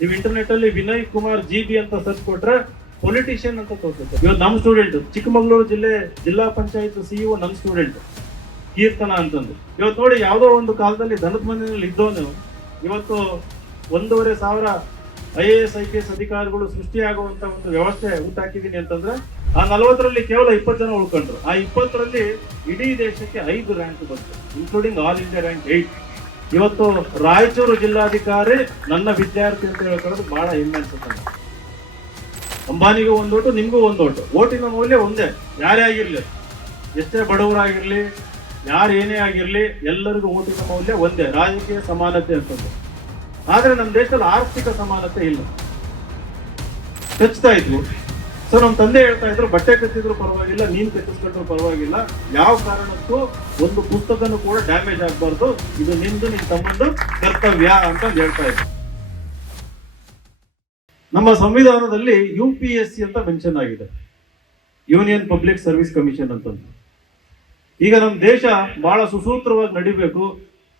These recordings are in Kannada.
ನೀವು ಇಂಟರ್ನೆಟ್ ಅಲ್ಲಿ ವಿನಯ್ ಕುಮಾರ್ GB ಅಂತ ಸರ್ಚ್ ಕೊಟ್ರೆ ಪೊಲಿಟಿಷಿಯನ್ ಅಂತ ತೋರಿಸುತ್ತೆ. ಇವತ್ತು ನಮ್ಮ ಸ್ಟೂಡೆಂಟ್ ಚಿಕ್ಕಮಗಳೂರು ಜಿಲ್ಲಾ ಪಂಚಾಯತ್ CEO ನಮ್ಮ ಸ್ಟೂಡೆಂಟ್ ಕೀರ್ತನ ಅಂತಂದು. ಇವತ್ತು ನೋಡಿ, ಯಾವುದೋ ಒಂದು ಕಾಲದಲ್ಲಿ ದನದ ಮನೆಯಲ್ಲಿ ಇದ್ದವನು ಇವತ್ತು 1,500 IAS IPS ಅಧಿಕಾರಿಗಳು ಸೃಷ್ಟಿಯಾಗುವಂತ ಒಂದು ವ್ಯವಸ್ಥೆ ಹುಟ್ಟಾಕಿದ್ದೀನಿ ಅಂತಂದ್ರೆ ಆ 40ರಲ್ಲಿ ಕೇವಲ 20 ಜನ ಉಳ್ಕೊಂಡ್ರು. ಆ 20ರಲ್ಲಿ ಇಡೀ ದೇಶಕ್ಕೆ 5 ರ್ಯಾಂಕ್ ಬಂತು, ಇನ್ಕ್ಲೂಡಿಂಗ್ ಆಲ್ ಇಂಡಿಯಾ ರ್ಯಾಂಕ್ 8. ಇವತ್ತು ರಾಯಚೂರು ಜಿಲ್ಲಾಧಿಕಾರಿ ನನ್ನ ವಿದ್ಯಾರ್ಥಿ ಅಂತ ಹೇಳ್ಕೊಳ್ಳೋದು ಬಹಳ ಹೆಮ್ಮೆ ಅನ್ಸುತ್ತೆ. ಅಂಬಾನಿಗೂ ಒಂದು ಓಟು, ನಿಮ್ಗೂ ಒಂದು ಓಟು. ಓಟಿನ ಮೌಲ್ಯ ಒಂದೇ, ಯಾರೇ ಆಗಿರ್ಲಿ, ಎಷ್ಟೇ ಬಡವರಾಗಿರ್ಲಿ, ಯಾರು ಏನೇ ಆಗಿರ್ಲಿ, ಎಲ್ಲರಿಗೂ ಓಟಿನ ಮೌಲ್ಯ ಒಂದೇ, ರಾಜಕೀಯ ಸಮಾನತೆ ಅಂತಂದು. ಆದ್ರೆ ನಮ್ಮ ದೇಶದಲ್ಲಿ ಆರ್ಥಿಕ ಸಮಾನತೆ ಇಲ್ಲ. ಕಚ್ತಾ ಇದ್ವು. ಸೊ ನಮ್ಮ ತಂದೆ ಹೇಳ್ತಾ ಇದ್ರು, ಬಟ್ಟೆ ಕಚ್ಚಿದ್ರು ಪರವಾಗಿಲ್ಲ, ನೀನ್ ಕಚ್ಚಿಸ್ಕೊಂಡ್ರು ಪರವಾಗಿಲ್ಲ, ಯಾವ ಕಾರಣಕ್ಕೂ ಒಂದು ಪುಸ್ತಕನೂ ಕೂಡ ಡ್ಯಾಮೇಜ್ ಆಗಬಾರ್ದು, ಇದು ನಿಂದು ನಿನ್ ತಮ್ಮಂದು ಕರ್ತವ್ಯ ಅಂತ ಹೇಳ್ತಾ ಇದ್ರು. ನಮ್ಮ ಸಂವಿಧಾನದಲ್ಲಿ UPSC ಅಂತ ಮೆನ್ಷನ್ ಆಗಿದೆ, ಯೂನಿಯನ್ ಪಬ್ಲಿಕ್ ಸರ್ವಿಸ್ ಕಮಿಷನ್ ಅಂತ. ಈಗ ನಮ್ಮ ದೇಶ ಬಹಳ ಸುಸೂತ್ರವಾಗಿ ನಡಿಬೇಕು,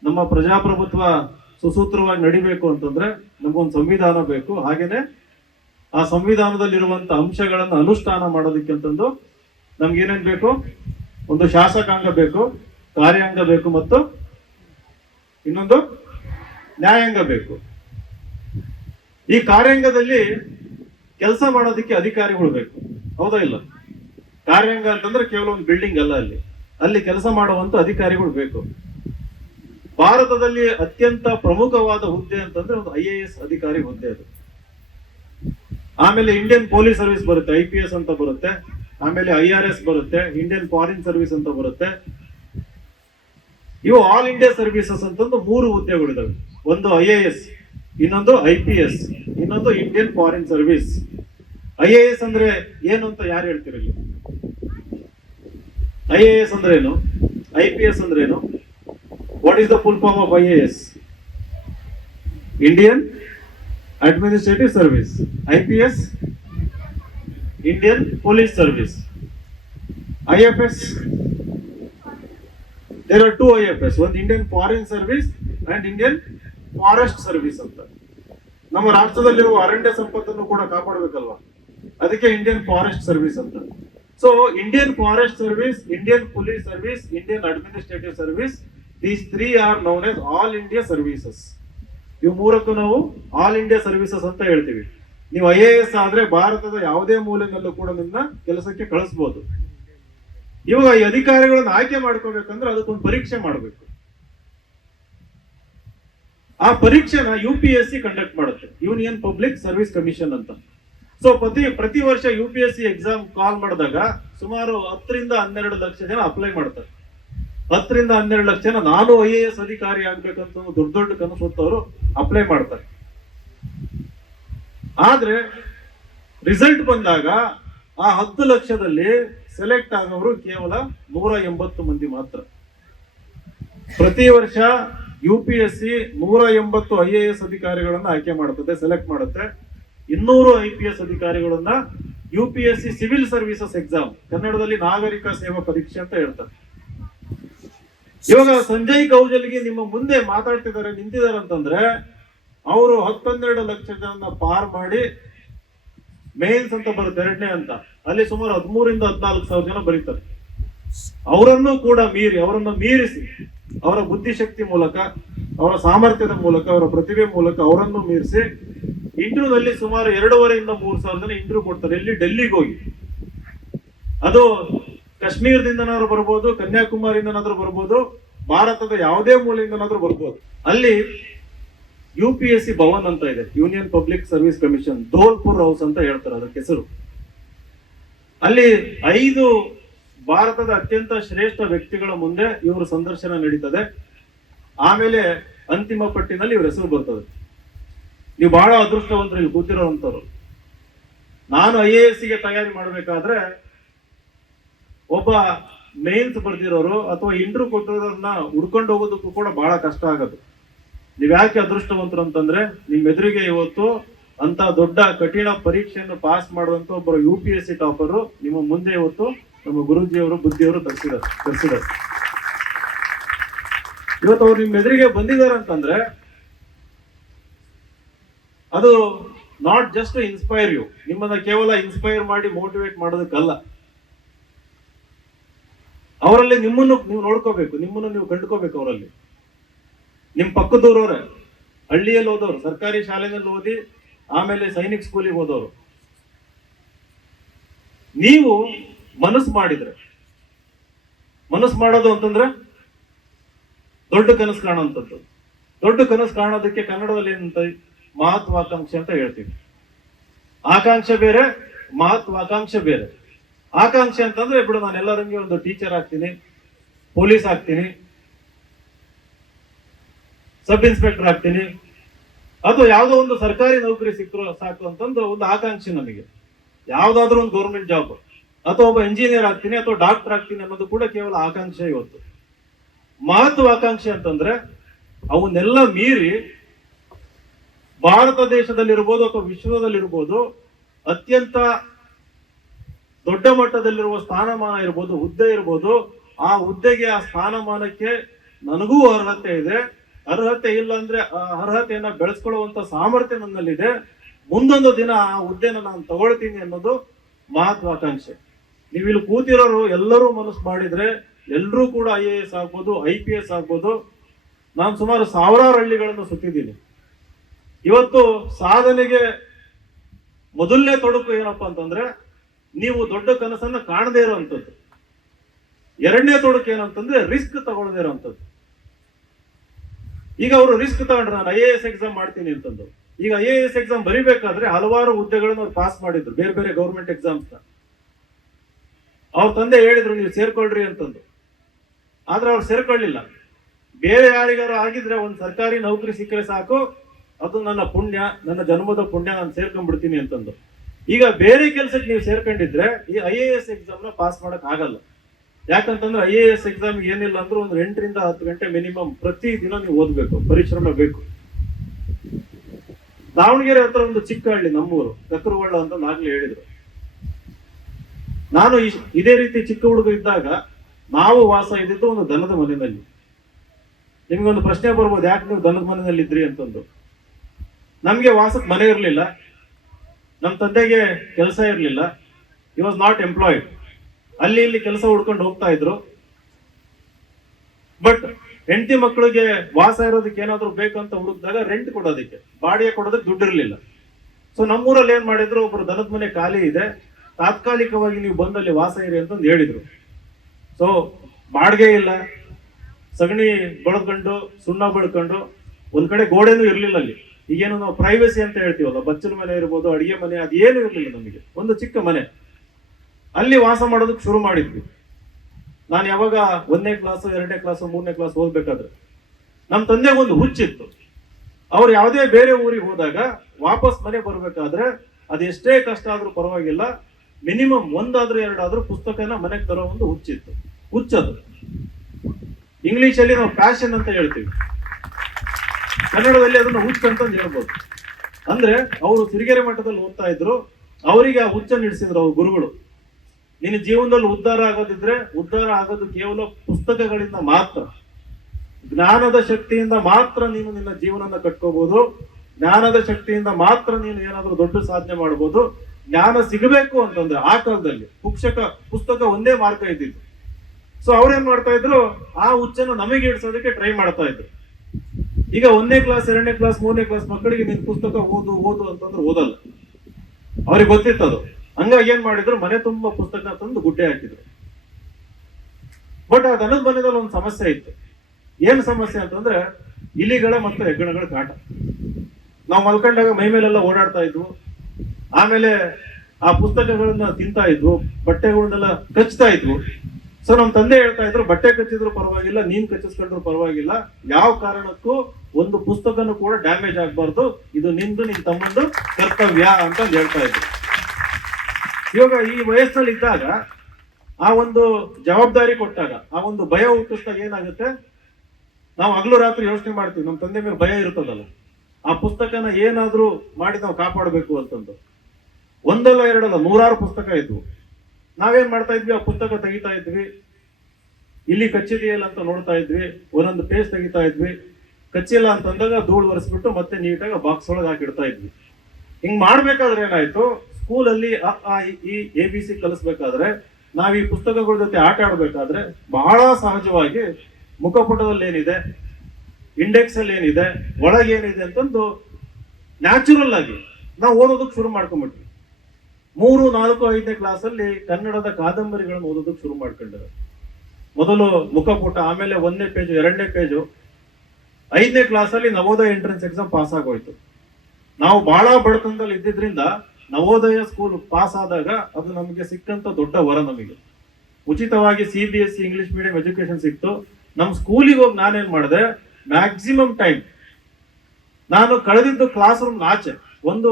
ನಮ್ಮ ಪ್ರಜಾಪ್ರಭುತ್ವ ಸುಸೂತ್ರವಾಗಿ ನಡಿಬೇಕು ಅಂತಂದ್ರೆ ನಮಗೊಂದು ಸಂವಿಧಾನ ಬೇಕು. ಹಾಗೇನೆ ಆ ಸಂವಿಧಾನದಲ್ಲಿರುವಂತ ಅಂಶಗಳನ್ನು ಅನುಷ್ಠಾನ ಮಾಡೋದಕ್ಕೆ ಅಂತಂದು ನಮ್ಗೇನೇನ್ ಬೇಕು? ಒಂದು ಶಾಸಕಾಂಗ ಬೇಕು, ಕಾರ್ಯಾಂಗ ಬೇಕು, ಮತ್ತು ಇನ್ನೊಂದು ನ್ಯಾಯಾಂಗ ಬೇಕು. ಈ ಕಾರ್ಯಾಂಗದಲ್ಲಿ ಕೆಲಸ ಮಾಡೋದಕ್ಕೆ ಅಧಿಕಾರಿಗಳು ಬೇಕು, ಹೌದಾ ಇಲ್ಲ? ಕಾರ್ಯಾಂಗ ಅಂತಂದ್ರೆ ಕೇವಲ ಒಂದು ಬಿಲ್ಡಿಂಗ್ ಅಲ್ಲ, ಅಲ್ಲಿ ಕೆಲಸ ಮಾಡುವಂತ ಅಧಿಕಾರಿಗಳು ಬೇಕು. ಭಾರತದಲ್ಲಿ ಅತ್ಯಂತ ಪ್ರಮುಖವಾದ ಹುದ್ದೆ ಅಂತಂದ್ರೆ ಒಂದು IAS ಅಧಿಕಾರಿ ಹುದ್ದೆ ಅದು. ಆಮೇಲೆ ಇಂಡಿಯನ್ ಪೊಲೀಸ್ ಸರ್ವಿಸ್ ಬರುತ್ತೆ, IPS ಅಂತ ಬರುತ್ತೆ. ಆಮೇಲೆ IRS ಬರುತ್ತೆ, ಇಂಡಿಯನ್ ಫಾರಿನ್ ಸರ್ವಿಸ್ ಅಂತ ಬರುತ್ತೆ. ಇವು ಆಲ್ ಇಂಡಿಯಾ ಸರ್ವಿಸಸ್ ಅಂತಂದು 3 ಹುದ್ದೆಗಳಿದಾವೆ. ಒಂದು IAS, ಇನ್ನೊಂದು IPS, ಇನ್ನೊಂದು ಇಂಡಿಯನ್ ಫಾರಿನ್ ಸರ್ವಿಸ್. IAS ಅಂದ್ರೆ ಏನು ಅಂತ ಯಾರು ಹೇಳ್ತಿರಲಿ? IAS ಅಂದ್ರೆ ಏನು? IPS ಅಂದ್ರೆ ಏನು? What is the full form of IAS? Indian Administrative Service. IPS, Indian Police Service. IFS, there are 2 IFS, one Indian Foreign Service and Indian Forest Service ಅಂತ. ನಮ್ಮ ರಾಷ್ಟ್ರದಲ್ಲಿರುವ ಅರಣ್ಯ ಸಂಪತ್ತನ್ನು ಕೂಡ ಕಾಪಾಡಬೇಕಲ್ವಾ, ಅದಕ್ಕೆ ಇಂಡಿಯನ್ ಫಾರೆಸ್ಟ್ ಸರ್ವಿಸ್ ಅಂತ. So Indian forest service, Indian police service, Indian administrative service, these 3 are known as all India services. ಇವು 3ಕ್ಕೂ ನಾವು ಆಲ್ ಇಂಡಿಯಾ ಸರ್ವಿಸಸ್ ಅಂತ ಹೇಳ್ತೀವಿ. ನೀವು IAS ಆದ್ರೆ ಭಾರತದ ಯಾವುದೇ ಮೂಲೆಯಲ್ಲೂ ಕೂಡ ನಿನ್ನ ಕೆಲಸಕ್ಕೆ ಕಳಿಸ್ಬೋದು. ಇವಾಗ ಈ ಅಧಿಕಾರಿಗಳನ್ನ ಆಯ್ಕೆ ಮಾಡ್ಕೋಬೇಕಂದ್ರೆ ಅದಕ್ಕೊಂದು ಪರೀಕ್ಷೆ ಮಾಡಬೇಕು. ಆ ಪರೀಕ್ಷೆನ UPSC ಕಂಡಕ್ಟ್ ಮಾಡುತ್ತೆ, ಯೂನಿಯನ್ ಪಬ್ಲಿಕ್ ಸರ್ವಿಸ್ ಕಮಿಷನ್ ಅಂತ. ಸೊ ಪ್ರತಿ ವರ್ಷ UPSC ಎಕ್ಸಾಮ್ ಕಾಲ್ ಮಾಡಿದಾಗ ಸುಮಾರು 10 ರಿಂದ 12 ಲಕ್ಷ ಜನ ಅಪ್ಲೈ ಮಾಡ್ತಾರೆ. 10 ರಿಂದ 12 ಲಕ್ಷ ಜನ ನಾನು IAS ಅಧಿಕಾರಿ ಆಗ್ಬೇಕಂತ ದೊಡ್ಡ ಕನಸು ಹೊತ್ತವರು ಅಪ್ಲೈ ಮಾಡ್ತಾರೆ. ಆದ್ರೆ ರಿಸಲ್ಟ್ ಬಂದಾಗ ಆ 10 ಲಕ್ಷದಲ್ಲಿ ಸೆಲೆಕ್ಟ್ ಆಗೋರು ಕೇವಲ 180 ಮಂದಿ ಮಾತ್ರ. ಪ್ರತಿ ವರ್ಷ UPSC 180 IAS ಅಧಿಕಾರಿಗಳನ್ನ ಆಯ್ಕೆ ಮಾಡುತ್ತದೆ, ಸೆಲೆಕ್ಟ್ ಮಾಡುತ್ತೆ. 200 IPS ಅಧಿಕಾರಿಗಳನ್ನ UPSC ಸಿವಿಲ್ ಸರ್ವಿಸಸ್ ಎಕ್ಸಾಮ್, ಕನ್ನಡದಲ್ಲಿ ನಾಗರಿಕ ಸೇವಾ ಪರೀಕ್ಷೆ ಅಂತ ಹೇಳ್ತಾರೆ. ಇವಾಗ ಸಂಜಯ್ ಕೌಜಲ್ಗೆ ನಿಮ್ಮ ಮುಂದೆ ನಿಂತಿದ್ದಾರೆ ಅಂತಂದ್ರೆ ಅವರು 10-12 ಲಕ್ಷ ಜನ ಪಾರ್ ಮಾಡಿ ಮೇನ್ಸ್ ಅಂತ ಬರುತ್ತೆ, 2ನೇ ಅಂತ, ಅಲ್ಲಿ ಸುಮಾರು 13 ರಿಂದ 14 ಸಾವಿರ ಜನ ಬರೀತಾರೆ. ಅವರನ್ನು ಮೀರಿಸಿ ಅವರ ಬುದ್ಧಿಶಕ್ತಿ ಮೂಲಕ, ಅವರ ಸಾಮರ್ಥ್ಯದ ಮೂಲಕ, ಅವರ ಪ್ರತಿಭೆ ಮೂಲಕ ಅವರನ್ನು ಮೀರಿಸಿ ಇಂಟರ್ವ್ಯೂನಲ್ಲಿ ಸುಮಾರು 2,500 ರಿಂದ 3,000 ಜನ ಇಂಟರ್ವ್ಯೂ ಕೊಡ್ತಾರೆ. ಇಲ್ಲಿ ಡೆಲ್ಲಿಗೆ ಹೋಗಿ, ಅದು ಕಾಶ್ಮೀರದಿಂದನಾದ್ರೂ ಬರ್ಬೋದು, ಕನ್ಯಾಕುಮಾರಿಯಿಂದನಾದ್ರೂ ಬರ್ಬೋದು, ಭಾರತದ ಯಾವುದೇ ಮೂಲೆಯಿಂದನಾದ್ರೂ ಬರ್ಬೋದು. ಅಲ್ಲಿ UPSC ಭವನ್ ಅಂತ ಇದೆ, union public service commission, Dholpur house ಅಂತ ಹೇಳ್ತಾರೆ ಅದಕ್ಕೆ ಹೆಸರು. ಅಲ್ಲಿ 5 ಭಾರತದ ಅತ್ಯಂತ ಶ್ರೇಷ್ಠ ವ್ಯಕ್ತಿಗಳ ಮುಂದೆ ಇವರು ಸಂದರ್ಶನ ನಡೀತದೆ. ಆಮೇಲೆ ಅಂತಿಮ ಪಟ್ಟಿನಲ್ಲಿ ಇವ್ರ ಹೆಸರು ಬರ್ತದೆ. ನೀವು ಬಹಳ ಅದೃಷ್ಟವಂತರು ಇಲ್ಲಿ ಕೂತಿರೋಂಥವ್ರು. ನಾನು IAS ಗೆ ತಯಾರಿ ಮಾಡಬೇಕಾದ್ರೆ ಒಬ್ಬ ಮೇನ್ಸ್ ಬರ್ದಿರೋರು ಅಥವಾ ಇಂಟರ್ವ್ಯೂ ಕೊಟ್ಟಿರೋರನ್ನ ಹುಡ್ಕೊಂಡು ಹೋಗೋದಕ್ಕೂ ಕೂಡ ಬಹಳ ಕಷ್ಟ ಆಗೋದು. ನೀವ್ ಯಾಕೆ ಅದೃಷ್ಟವಂತರು ಅಂತಂದ್ರೆ ನಿಮ್ ಎದುರಿಗೆ ಇವತ್ತು ಅಂತ ದೊಡ್ಡ ಕಠಿಣ ಪರೀಕ್ಷೆಯನ್ನು ಪಾಸ್ ಮಾಡುವಂತ ಒಬ್ಬರು UPSC ಟಾಪರು ನಿಮ್ಮ ಮುಂದೆ ಇವತ್ತು ನಮ್ಮ ಗುರುಜಿಯವರು ಬುದ್ಧಿಯವರು ತರಿಸಿದ್ದಾರೆ. ಇವತ್ತು ಅವ್ರು ನಿಮ್ಮ ಎದುರಿಗೆ ಬಂದಿದ್ದಾರೆ ಅಂತಂದ್ರೆ ಅದು ನಾಟ್ ಜಸ್ಟ್ ಇನ್ಸ್ಪೈರ್ ಯು, ನಿಮ್ಮನ್ನ ಕೇವಲ ಇನ್ಸ್ಪೈರ್ ಮಾಡಿ ಮೋಟಿವೇಟ್ ಮಾಡೋದಕ್ಕಲ್ಲ, ಅವರಲ್ಲಿ ನಿಮ್ಮನ್ನು ನೀವು ನೋಡ್ಕೋಬೇಕು, ನಿಮ್ಮನ್ನು ನೀವು ಕಂಡುಕೋಬೇಕು. ಅವರಲ್ಲಿ ನಿಮ್ ಪಕ್ಕದೂರವ್ರೆ, ಹಳ್ಳಿಯಲ್ಲಿ ಓದೋರು, ಸರ್ಕಾರಿ ಶಾಲೆಯಲ್ಲಿ ಓದಿ ಆಮೇಲೆ ಸೈನಿಕ್ ಸ್ಕೂಲಿಗೆ ಹೋದವರು, ನೀವು ಮನಸ್ಸು ಮಾಡಿದ್ರೆ, ಮನಸ್ಸು ಮಾಡೋದು ಅಂತಂದ್ರೆ ದೊಡ್ಡ ಕನಸು ಕಾಣುವಂಥದ್ದು. ದೊಡ್ಡ ಕನಸು ಕಾಣೋದಕ್ಕೆ ಕನ್ನಡದಲ್ಲಿ ಏನಂತ ಮಹತ್ವಾಕಾಂಕ್ಷೆ ಅಂತ ಹೇಳ್ತೀವಿ. ಆಕಾಂಕ್ಷೆ ಬೇರೆ, ಮಹತ್ವಾಕಾಂಕ್ಷೆ ಬೇರೆ. ಆಕಾಂಕ್ಷೆ ಅಂತಂದ್ರೆ ಬಿಡು ನಾನು ಎಲ್ಲರಂಗೆ ಒಂದು ಟೀಚರ್ ಆಗ್ತೀನಿ, ಪೊಲೀಸ್ ಆಗ್ತೀನಿ, ಸಬ್ ಇನ್ಸ್ಪೆಕ್ಟರ್ ಆಗ್ತೀನಿ, ಅಥವಾ ಯಾವುದೋ ಒಂದು ಸರ್ಕಾರಿ ನೌಕರಿ ಸಿಕ್ಕರು ಸಾಕು ಅಂತಂದು ಒಂದು ಆಕಾಂಕ್ಷೆ ನಮಗೆ. ಯಾವ್ದಾದ್ರು ಒಂದು ಗೌರ್ಮೆಂಟ್ ಜಾಬ್, ಅಥವಾ ಒಬ್ಬ ಇಂಜಿನಿಯರ್ ಆಗ್ತೀನಿ ಅಥವಾ ಡಾಕ್ಟರ್ ಆಗ್ತೀನಿ ಅನ್ನೋದು ಕೂಡ ಕೇವಲ ಆಕಾಂಕ್ಷೆ. ಇವತ್ತು ಮಹತ್ವಾಕಾಂಕ್ಷೆ ಅಂತಂದ್ರೆ ಅವನ್ನೆಲ್ಲ ಮೀರಿ ಭಾರತ ದೇಶದಲ್ಲಿರ್ಬೋದು ಅಥವಾ ವಿಶ್ವದಲ್ಲಿರ್ಬೋದು ಅತ್ಯಂತ ದೊಡ್ಡ ಮಟ್ಟದಲ್ಲಿರುವ ಸ್ಥಾನಮಾನ ಇರ್ಬೋದು, ಹುದ್ದೆ ಇರ್ಬೋದು, ಆ ಹುದ್ದೆಗೆ ಆ ಸ್ಥಾನಮಾನಕ್ಕೆ ನನಗೂ ಅರ್ಹತೆ ಇದೆ, ಅರ್ಹತೆ ಇಲ್ಲ ಅಂದ್ರೆ ಆ ಅರ್ಹತೆಯನ್ನ ಬೆಳೆಸ್ಕೊಳ್ಳುವಂತ ಸಾಮರ್ಥ್ಯ ನನ್ನಲ್ಲಿದೆ, ಮುಂದೊಂದು ದಿನ ಆ ಹುದ್ದೆನ ನಾನು ತಗೊಳ್ತೀನಿ ಅನ್ನೋದು ಮಹತ್ವಾಕಾಂಕ್ಷೆ. ನೀವು ಇಲ್ಲಿ ಕೂತಿರೋರು ಎಲ್ಲರೂ ಮನಸ್ಸು ಮಾಡಿದ್ರೆ ಎಲ್ಲರೂ ಕೂಡ IAS ಆಗ್ಬೋದು, IPS ಆಗ್ಬೋದು. ನಾನು ಸುಮಾರು ಸಾವಿರಾರು ಹಳ್ಳಿಗಳನ್ನು ಸುತ್ತಿದ್ದೀನಿ. ಇವತ್ತು ಸಾಧನೆಗೆ ಮೊದಲನೇ ತೊಡಕು ಏನಪ್ಪಾ ಅಂತಂದ್ರೆ ನೀವು ದೊಡ್ಡ ಕನಸನ್ನ ಕಾಣದೇ ಇರುವಂತದ್ದು. ಎರಡನೇ ತೊಡಕು ಏನಂತಂದ್ರೆ ರಿಸ್ಕ್ ತಗೊಳ್ಳದೇ ಇರುವಂತದ್ದು. ಈಗ ಅವರು ರಿಸ್ಕ್ ತಗೊಂಡ್ರೆ ನಾನು IAS ಎಕ್ಸಾಮ್ ಮಾಡ್ತೀನಿ ಅಂತಂದು, ಈಗ IAS ಎಕ್ಸಾಮ್ ಬರಿಬೇಕಾದ್ರೆ ಹಲವಾರು ಹುದ್ದೆಗಳನ್ನು ಅವ್ರು ಪಾಸ್ ಮಾಡಿದ್ರು, ಬೇರೆ ಬೇರೆ ಗೌರ್ಮೆಂಟ್ ಎಕ್ಸಾಮ್ಸ್. ಅವ್ರ ತಂದೆ ಹೇಳಿದ್ರು ನೀವು ಸೇರ್ಕೊಳ್ರಿ ಅಂತಂದು, ಆದ್ರೆ ಅವ್ರು ಸೇರ್ಕೊಳ್ಳಿಲ್ಲ. ಬೇರೆ ಯಾರಿಗಾರು ಆಗಿದ್ರೆ ಒಂದು ಸರ್ಕಾರಿ ನೌಕರಿ ಸಿಕ್ಕರೆ ಸಾಕು, ಅದು ನನ್ನ ಪುಣ್ಯ, ನನ್ನ ಜನ್ಮದ ಪುಣ್ಯ, ನಾನು ಸೇರ್ಕೊಂಡ್ಬಿಡ್ತೀನಿ ಅಂತಂದು. ಈಗ ಬೇರೆ ಕೆಲಸಕ್ಕೆ ನೀವು ಸೇರ್ಕೊಂಡಿದ್ರೆ ಈ IAS ಎಕ್ಸಾಮ್ ನ ಪಾಸ್ ಮಾಡಕ್ ಆಗಲ್ಲ. ಯಾಕಂತಂದ್ರೆ IAS ಎಕ್ಸಾಮ್ ಏನಿಲ್ಲ ಅಂದ್ರೆ ಒಂದು 8 ರಿಂದ 10 ಗಂಟೆ ಮಿನಿಮಮ್ ಪ್ರತಿ ದಿನ ನೀವು ಓದ್ಬೇಕು, ಪರಿಶ್ರಮ ಬೇಕು. ದಾವಣಗೆರೆ ಹತ್ರ ಒಂದು ಚಿಕ್ಕ ಹಳ್ಳಿ ನಮ್ಮೂರು, ಕಕ್ಕರಗೊಳ್ಳ ಅಂತ ನಾಗ್ಲೇ ಹೇಳಿದ್ರು. ನಾನು ಇದೇ ರೀತಿ ಚಿಕ್ಕ ಹುಡುಗ ಇದ್ದಾಗ ನಾವು ವಾಸ ಇದ್ದಿದ್ದು ಒಂದು ದನದ ಮನೆಯಲ್ಲಿ. ನಿಮ್ಗೊಂದು ಪ್ರಶ್ನೆ ಬರ್ಬೋದು, ಯಾಕೆ ನೀವು ದನದ ಮನೆಯಲ್ಲಿ ಇದ್ರಿ ಅಂತಂದು. ನಮ್ಗೆ ವಾಸಕ್ಕೆ ಮನೆ ಇರಲಿಲ್ಲ, ನಮ್ಮ ತಂದೆಗೆ ಕೆಲಸ ಇರಲಿಲ್ಲ, ಹಿ ವಾಸ್ ನಾಟ್ ಎಂಪ್ಲಾಯ್ಡ್. ಅಲ್ಲಿ ಇಲ್ಲಿ ಕೆಲಸ ಹುಡ್ಕೊಂಡು ಹೋಗ್ತಾ ಇದ್ರು. ಬಟ್ ಹೆಂಡತಿ ಮಕ್ಕಳಿಗೆ ವಾಸ ಇರೋದಕ್ಕೆ ಏನಾದ್ರು ಬೇಕಂತ ಹುಡುಕಿದಾಗ ರೆಂಟ್ ಕೊಡೋದಕ್ಕೆ, ಬಾಡಿಗೆ ಕೊಡೋದಕ್ಕೆ ದುಡ್ಡು ಇರಲಿಲ್ಲ. ಸೊ ನಮ್ಮೂರಲ್ಲಿ ಏನ್ ಮಾಡಿದ್ರು, ಒಬ್ರು ದನದ ಮನೆ ಖಾಲಿ ಇದೆ, ತಾತ್ಕಾಲಿಕವಾಗಿ ನೀವು ಬಂದಲ್ಲಿ ವಾಸ ಇರಿ ಅಂತಂದು ಹೇಳಿದ್ರು. ಸೊ ಬಾಡಿಗೆ ಇಲ್ಲ, ಸಗಣಿ ಬಳದ್ಕೊಂಡು ಸುಣ್ಣ ಬಳ್ಕೊಂಡು ಒಂದ್ ಕಡೆ ಗೋಡೆನೂ ಇರ್ಲಿಲ್ಲ ಅಲ್ಲಿ. ಈಗೇನು ನಾವು ಪ್ರೈವಸಿ ಅಂತ ಹೇಳ್ತೀವಲ್ಲ, ಬಚ್ಚಲ ಮನೆ ಇರ್ಬೋದು, ಅಡಿಗೆ ಮನೆ, ಅದೇನು ಇರ್ಲಿಲ್ಲ ನಮಗೆ. ಒಂದು ಚಿಕ್ಕ ಮನೆ, ಅಲ್ಲಿ ವಾಸ ಮಾಡೋದಕ್ಕೆ ಶುರು ಮಾಡಿದ್ವಿ. ನಾನು ಯಾವಾಗ 1ನೇ ಕ್ಲಾಸು 2ನೇ ಕ್ಲಾಸು 3ನೇ ಕ್ಲಾಸ್ ಓದ್ಬೇಕಾದ್ರೆ ನಮ್ಮ ತಂದೆಗೊಂದು ಹುಚ್ಚಿತ್ತು. ಅವ್ರು ಯಾವುದೇ ಬೇರೆ ಊರಿಗೆ ಹೋದಾಗ ವಾಪಸ್ ಮನೆ ಬರ್ಬೇಕಾದ್ರೆ ಅದೆಷ್ಟೇ ಕಷ್ಟ ಆದ್ರೂ ಪರವಾಗಿಲ್ಲ, ಮಿನಿಮಮ್ 1 ಆದ್ರೂ 2 ಆದ್ರೂ ಪುಸ್ತಕನ ಮನೆಗೆ ತರೋ ಒಂದು ಹುಚ್ಚಿತ್ತು. ಹುಚ್ಚದು ಇಂಗ್ಲಿಷಲ್ಲಿ ನಾವು ಪ್ಯಾಷನ್ ಅಂತ ಹೇಳ್ತೀವಿ, ಕನ್ನಡದಲ್ಲಿ ಅದನ್ನ ಹುಚ್ಚ ಅಂತ ಹೇಳ್ಬೋದು. ಅಂದ್ರೆ ಅವರು ಸಿರಿಗೆರೆ ಮಠದಲ್ಲಿ ಓದ್ತಾ ಇದ್ರು, ಅವರಿಗೆ ಆ ಹುಚ್ಚನ್ನು ಹಿಡಿಸಿದ್ರು ಅವ್ರ ಗುರುಗಳು. ನಿನ್ನ ಜೀವನದಲ್ಲಿ ಉದ್ಧಾರ ಆಗೋದಿದ್ರೆ ಉದ್ಧಾರ ಆಗೋದು ಕೇವಲ ಪುಸ್ತಕಗಳಿಂದ ಮಾತ್ರ, ಜ್ಞಾನದ ಶಕ್ತಿಯಿಂದ ಮಾತ್ರ ನೀನು ನಿನ್ನ ಜೀವನನ ಕಟ್ಕೋಬಹುದು, ಜ್ಞಾನದ ಶಕ್ತಿಯಿಂದ ಮಾತ್ರ ನೀನು ಏನಾದ್ರೂ ದೊಡ್ಡ ಸಾಧನೆ ಮಾಡಬಹುದು. ಜ್ಞಾನ ಸಿಗಬೇಕು ಅಂತಂದ್ರೆ ಆ ಕಾಲದಲ್ಲಿ ಪುಸ್ತಕ ಒಂದೇ ಮಾರ್ಗ ಇದ್ದಿದ್ದು. ಸೊ ಅವ್ರೇನ್ ಮಾಡ್ತಾ ಇದ್ರು, ಆ ಹುಚ್ಚನ್ನು ನಮಗೆ ಇಡ್ಸೋದಕ್ಕೆ ಟ್ರೈ ಮಾಡ್ತಾ ಇದ್ರು. ಈಗ 1ನೇ ಕ್ಲಾಸ್ 2ನೇ ಕ್ಲಾಸ್ 3ನೇ ಕ್ಲಾಸ್ ಮಕ್ಕಳಿಗೆ ನಿನ್ ಪುಸ್ತಕ ಓದು ಅಂತಂದ್ರೆ ಓದಲ್ಲ, ಅವ್ರಿಗೆ ಗೊತ್ತಿತ್ತು ಅದು. ಹಂಗಾಗಿ ಏನ್ ಮಾಡಿದ್ರು, ಮನೆ ತುಂಬಾ ಪುಸ್ತಕ ತಂದು ಗುಡ್ಡೆ ಹಾಕಿದ್ರು. ಬಟ್ ಆ ದನದ ಮನೆಯಲ್ಲಿ ಒಂದು ಸಮಸ್ಯೆ ಇತ್ತು. ಏನ್ ಸಮಸ್ಯೆ ಅಂತಂದ್ರೆ ಇಲಿಗಳ ಮತ್ತು ಹೆಗ್ಗಣಗಳ ಕಾಟ. ನಾವು ಮಲ್ಕೊಂಡಾಗ ಮೈ ಮೇಲೆಲ್ಲ ಓಡಾಡ್ತಾ ಇದ್ವು, ಆಮೇಲೆ ಆ ಪುಸ್ತಕಗಳನ್ನ ತಿಂತಾ ಇದ್ವು, ಬಟ್ಟೆಗಳನ್ನೆಲ್ಲ ಕಚ್ತಾ ಇದ್ವು. ಸೊ ನಮ್ ತಂದೆ ಹೇಳ್ತಾ ಇದ್ರು, ಬಟ್ಟೆ ಕಚ್ಚಿದ್ರು ಪರವಾಗಿಲ್ಲ, ನೀನ್ ಕಚ್ಚಿಸ್ಕೊಂಡ್ರು ಪರವಾಗಿಲ್ಲ, ಯಾವ ಕಾರಣಕ್ಕೂ ಒಂದು ಪುಸ್ತಕನೂ ಕೂಡ ಡ್ಯಾಮೇಜ್ ಆಗ್ಬಾರ್ದು, ಇದು ನಿಂದು ನಿನ್ ತಮ್ಮಂದು ಕರ್ತವ್ಯ ಅಂತ ಹೇಳ್ತಾ ಇದ್ರು. ಇವಾಗ ಈ ವಯಸ್ಸಲ್ಲಿ ಇದ್ದಾಗ ಆ ಒಂದು ಜವಾಬ್ದಾರಿ ಕೊಟ್ಟಾಗ, ಆ ಒಂದು ಭಯ ಹುಟ್ಟಿಸಿದಾಗ ಏನಾಗುತ್ತೆ, ನಾವು ಹಗಲು ರಾತ್ರಿ ಯೋಚನೆ ಮಾಡ್ತೀವಿ, ನಮ್ಮ ತಂದೆ ಮೇಲೆ ಭಯ ಇರ್ತದಲ್ಲ, ಆ ಪುಸ್ತಕನ ಏನಾದ್ರೂ ಮಾಡಿ ನಾವು ಕಾಪಾಡಬೇಕು ಅಂತಂದು. ಒಂದಲ್ಲ ಎರಡಲ್ಲ 100 ಪುಸ್ತಕ ಇದ್ವು. ನಾವೇನ್ ಮಾಡ್ತಾ ಇದ್ವಿ, ಆ ಪುಸ್ತಕ ತೆಗಿತಾ ಇದ್ವಿ, ಇಲ್ಲಿ ಕಚ್ಚಿದೆಯಲ್ಲ ಅಂತ ನೋಡ್ತಾ ಇದ್ವಿ, ಒಂದೊಂದು ಪೇಜ್ ತೆಗಿತಾ ಇದ್ವಿ. ಕಚ್ಚಿಲ್ಲ ಅಂತಂದಾಗ ಧೂಳು ಒರೆಸ್ಬಿಟ್ಟು ಮತ್ತೆ ನೀಟಾಗಿ ಬಾಕ್ಸ್ ಒಳಗೆ ಹಾಕಿಡ್ತಾ ಇದ್ವಿ. ಹಿಂಗ್ ಮಾಡ್ಬೇಕಾದ್ರೆ ಏನಾಯ್ತು, ಸ್ಕೂಲಲ್ಲಿ ಅ ಆ ಇ ಎ ಬಿ ಸಿ ಕಲಿಸ್ಬೇಕಾದ್ರೆ ನಾವ್ ಈ ಪುಸ್ತಕಗಳ ಜೊತೆ ಆಟ ಆಡ್ಬೇಕಾದ್ರೆ ಬಹಳ ಸಹಜವಾಗಿ ಮುಖಪುಟದಲ್ಲಿ ಏನಿದೆ, ಇಂಡೆಕ್ಸ್ ಅಲ್ಲಿ ಏನಿದೆ, ಒಳಗೆ ಏನಿದೆ ಅಂತಂದು ನ್ಯಾಚುರಲ್ ಆಗಿ ನಾವು ಓದೋದಕ್ಕೆ ಶುರು ಮಾಡ್ಕೊಂಡ್ಬಿಟ್ವಿ. 3, 4, 5ನೇ ಕ್ಲಾಸಲ್ಲಿ ಕನ್ನಡದ ಕಾದಂಬರಿಗಳನ್ನು ಓದೋದಕ್ಕೆ ಶುರು ಮಾಡ್ಕೊಂಡ್ರೆ ಮೊದಲು ಮುಖಪುಟ, ಆಮೇಲೆ 1ನೇ ಪೇಜು, 2ನೇ ಪೇಜು. 5ನೇ ಕ್ಲಾಸಲ್ಲಿ ನವೋದಯ ಎಂಟ್ರೆನ್ಸ್ ಎಕ್ಸಾಮ್ ಪಾಸ್ ಆಗೋಯ್ತು. ನಾವು ಬಹಳ ಬಡತನದಲ್ಲಿ ಇದ್ದಿದ್ರಿಂದ ನವೋದಯ ಸ್ಕೂಲ್ ಪಾಸ್ ಆದಾಗ ಅದು ನಮಗೆ ಸಿಕ್ಕಂತ ದೊಡ್ಡ ವರ. ನಮಗೆ ಉಚಿತವಾಗಿ CBSE ಇಂಗ್ಲಿಷ್ ಮೀಡಿಯಂ ಎಜುಕೇಶನ್ ಸಿಕ್ತು. ನಮ್ಮ ಸ್ಕೂಲಿಗೆ ಹೋಗಿ ನಾನೇನ್ ಮಾಡಿದೆ, ಮ್ಯಾಕ್ಸಿಮಮ್ ಟೈಮ್ ನಾನು ಕಳೆದಿದ್ದು ಕ್ಲಾಸ್ ರೂಮ್ ಆಚೆ, ಒಂದು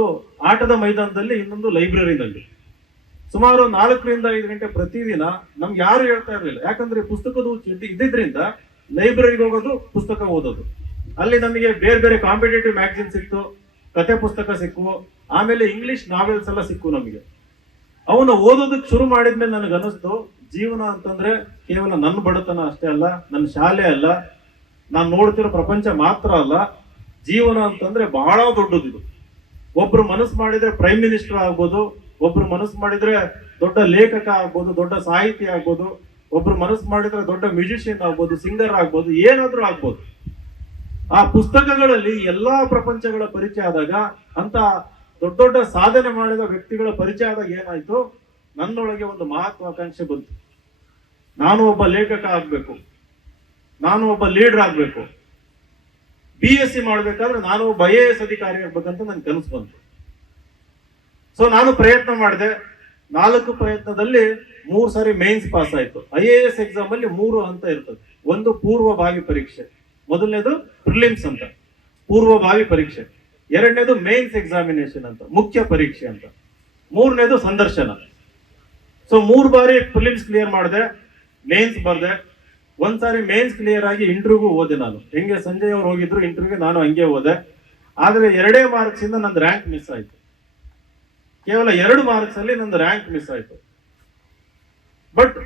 ಆಟದ ಮೈದಾನದಲ್ಲಿ, ಇನ್ನೊಂದು ಲೈಬ್ರರಿನಲ್ಲಿ. ಸುಮಾರು 4ರಿಂದ 5 ಗಂಟೆ ಪ್ರತಿದಿನ ನಮ್ಗೆ ಯಾರು ಹೇಳ್ತಾ ಇರಲಿಲ್ಲ. ಯಾಕಂದ್ರೆ ಪುಸ್ತಕದ ಇದ್ದಿದ್ರಿಂದ ಲೈಬ್ರರಿಗೆ ಹೋಗೋದು, ಪುಸ್ತಕ ಓದೋದು. ಅಲ್ಲಿ ನಮಗೆ ಬೇರೆ ಬೇರೆ ಕಾಂಪಿಟೇಟಿವ್ ಮ್ಯಾಗಝಿನ್ ಸಿಕ್ತು, ಕತೆ ಪುಸ್ತಕ ಸಿಕ್ಕು, ಆಮೇಲೆ ಇಂಗ್ಲಿಷ್ ನಾವೆಲ್ಸ್ ಎಲ್ಲ ಸಿಕ್ಕು ನಮಗೆ. ಅವನು ಓದೋದಕ್ಕೆ ಶುರು ಮಾಡಿದ್ಮೇಲೆ ನನಗೆ ಅನಿಸ್ತು, ಜೀವನ ಅಂತಂದ್ರೆ ಕೇವಲ ನನ್ನ ಬಡತನ ಅಷ್ಟೇ ಅಲ್ಲ, ನನ್ನ ಶಾಲೆ ಅಲ್ಲ, ನಾನು ನೋಡ್ತಿರೋ ಪ್ರಪಂಚ ಮಾತ್ರ ಅಲ್ಲ. ಜೀವನ ಅಂತಂದ್ರೆ ಬಹಳ ದೊಡ್ಡದಿದು. ಒಬ್ರು ಮನಸ್ಸು ಮಾಡಿದ್ರೆ ಪ್ರೈಮ್ ಮಿನಿಸ್ಟರ್ ಆಗ್ಬೋದು, ಒಬ್ರು ಮನಸ್ಸು ಮಾಡಿದ್ರೆ ದೊಡ್ಡ ಲೇಖಕ ಆಗ್ಬೋದು, ದೊಡ್ಡ ಸಾಹಿತಿ ಆಗ್ಬೋದು, ಒಬ್ರು ಮನಸ್ಸು ಮಾಡಿದ್ರೆ ದೊಡ್ಡ ಮ್ಯೂಸಿಷಿಯನ್ ಆಗ್ಬೋದು, ಸಿಂಗರ್ ಆಗ್ಬೋದು, ಏನಾದ್ರೂ ಆಗ್ಬೋದು. ಆ ಪುಸ್ತಕಗಳಲ್ಲಿ ಎಲ್ಲಾ ಪ್ರಪಂಚಗಳ ಪರಿಚಯ ಆದಾಗ, ಅಂತ ದೊಡ್ಡ ದೊಡ್ಡ ಸಾಧನೆ ಮಾಡಿದ ವ್ಯಕ್ತಿಗಳ ಪರಿಚಯ ಆದಾಗ ಏನಾಯ್ತು, ನನ್ನೊಳಗೆ ಒಂದು ಮಹತ್ವಾಕಾಂಕ್ಷೆ ಬಂತು. ನಾನು ಒಬ್ಬ ಲೇಖಕ ಆಗ್ಬೇಕು, ನಾನು ಒಬ್ಬ ಲೀಡರ್ ಆಗ್ಬೇಕು. BSc ಮಾಡ್ಬೇಕಾದ್ರೆ ನಾನು ಒಬ್ಬ IAS ಅಧಿಕಾರಿ ಆಗ್ಬೇಕಂತ ನನ್ ಕನಸು ಬಂತು. ಸೊ ನಾನು ಪ್ರಯತ್ನ ಮಾಡಿದೆ. 4 ಪ್ರಯತ್ನದಲ್ಲಿ 3 ಸಾರಿ ಮೇನ್ಸ್ ಪಾಸ್ ಆಯ್ತು. IAS ಎಕ್ಸಾಮ್ ಅಲ್ಲಿ 3 ಹಂತ ಇರ್ತದೆ. ಒಂದು ಪೂರ್ವಭಾವಿ ಪರೀಕ್ಷೆ, ಮೊದಲನೇದು ಪ್ರಿಲಿಮ್ಸ್ ಅಂತ ಪೂರ್ವಭಾವಿ ಪರೀಕ್ಷೆ, 2ನೇದು ಮೇನ್ಸ್ ಎಕ್ಸಾಮಿನೇಷನ್ ಅಂತ ಮುಖ್ಯ ಪರೀಕ್ಷೆ ಅಂತ, 3ನೇದು ಸಂದರ್ಶನ. ಸೊ 3 ಬಾರಿ ಪ್ರಿಲಿಮ್ಸ್ ಕ್ಲಿಯರ್ ಮಾಡಿದೆ, ಮೇನ್ಸ್ ಬರ್ದೆ. ಒಂದ್ಸಾರಿ ಮೇನ್ಸ್ ಕ್ಲಿಯರ್ ಆಗಿ ಇಂಟರ್ವ್ಯೂಗೂ ಹೋದೆ ನಾನು. ಹೆಂಗೆ ಸಂಜಯ್ ಅವ್ರು ಹೋಗಿದ್ರು ಇಂಟರ್ವ್ಯೂಗೆ, ನಾನು ಹಂಗೆ ಹೋದೆ. ಆದ್ರೆ 2 ಮಾರ್ಕ್ಸ್ ಇಂದ ನಂದು ರ್ಯಾಂಕ್ ಮಿಸ್ ಆಯ್ತು. ಕೇವಲ 2 ಮಾರ್ಕ್ಸ್ ಅಲ್ಲಿ ನಂದು ರ್ಯಾಂಕ್ ಮಿಸ್ ಆಯ್ತು. ಬಟ್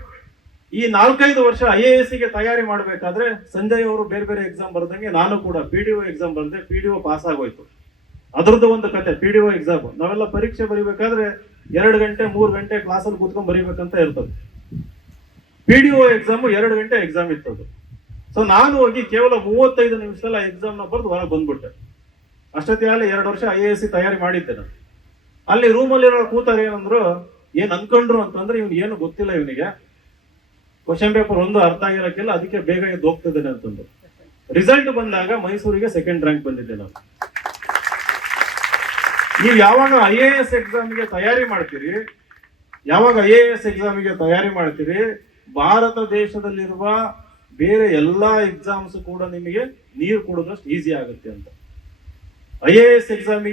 ಈ 4-5 ವರ್ಷ IAS ಗೆ ತಯಾರಿ ಮಾಡ್ಬೇಕಾದ್ರೆ ಸಂಜಯ್ ಅವರು ಬೇರೆ ಬೇರೆ ಎಕ್ಸಾಮ್ ಬರ್ದಂಗೆ ನಾನು ಕೂಡ PDO ಎಕ್ಸಾಮ್ ಬರ್ದೆ. PDO ಪಾಸ್ ಆಗೋಯ್ತು. ಅದ್ರದ್ದು ಒಂದು ಕತೆ. PDO ಎಕ್ಸಾಮ್ ನಾವೆಲ್ಲ ಪರೀಕ್ಷೆ ಬರೀಬೇಕಾದ್ರೆ 2 ಗಂಟೆ 3 ಗಂಟೆ ಕ್ಲಾಸಲ್ಲಿ ಕೂತ್ಕೊಂಡ್ ಬರೀಬೇಕಂತ ಇರ್ತದೆ. PDO ಎಕ್ಸಾಮ್ 2 ಗಂಟೆ ಎಕ್ಸಾಮ್ ಇರ್ತದೆ. ಸೊ ನಾನು ಹೋಗಿ ಕೇವಲ 35 ನಿಮಿಷದಲ್ಲಿ ಆ ಎಕ್ಸಾಮ್ ನ ಬರೆದು ಹೊರಗೆ ಬಂದ್ಬಿಟ್ಟೆ. ಅಷ್ಟೊತ್ತಿಗೆ 2 ವರ್ಷ IAS ತಯಾರಿ ಮಾಡಿದ್ದೆ ನಾನು. ಅಲ್ಲಿ ರೂಮಲ್ಲಿ ಕೂತಾರೆ, ಏನಂದ್ರು, ಏನ್ ಅನ್ಕೊಂಡ್ರು ಅಂತಂದ್ರೆ, ಇವ್ನು ಏನು ಗೊತ್ತಿಲ್ಲ, ಇವನಿಗೆ ಕ್ವಶನ್ ಪೇಪರ್ ಒಂದು ಅರ್ಥ ಆಗಿರಕ್ಕಿಲ್ಲ, ಅದಕ್ಕೆ ಬೇಗ ಎದ್ದು ಹೋಗ್ತಿದ್ದೇನೆ ಅಂತಂದು. ರಿಸಲ್ಟ್ ಬಂದಾಗ ಮೈಸೂರಿಗೆ 2nd ರ್ಯಾಂಕ್ ಬಂದಿದ್ದೆ ನಾನು. ನೀವು ಯಾವಾಗ IAS ಎಕ್ಸಾಮ್ಗೆ ತಯಾರಿ ಮಾಡ್ತೀರಿ, ಭಾರತ ದೇಶದಲ್ಲಿರುವ ಬೇರೆ ಎಲ್ಲಾ ಎಕ್ಸಾಮ್ಸ್ ಕೂಡ ನಿಮಗೆ ನೀರು ಕೊಡೋದಷ್ಟು ಈಸಿ ಆಗುತ್ತೆ ಅಂತ. IAS ಎಕ್ಸಾಮ್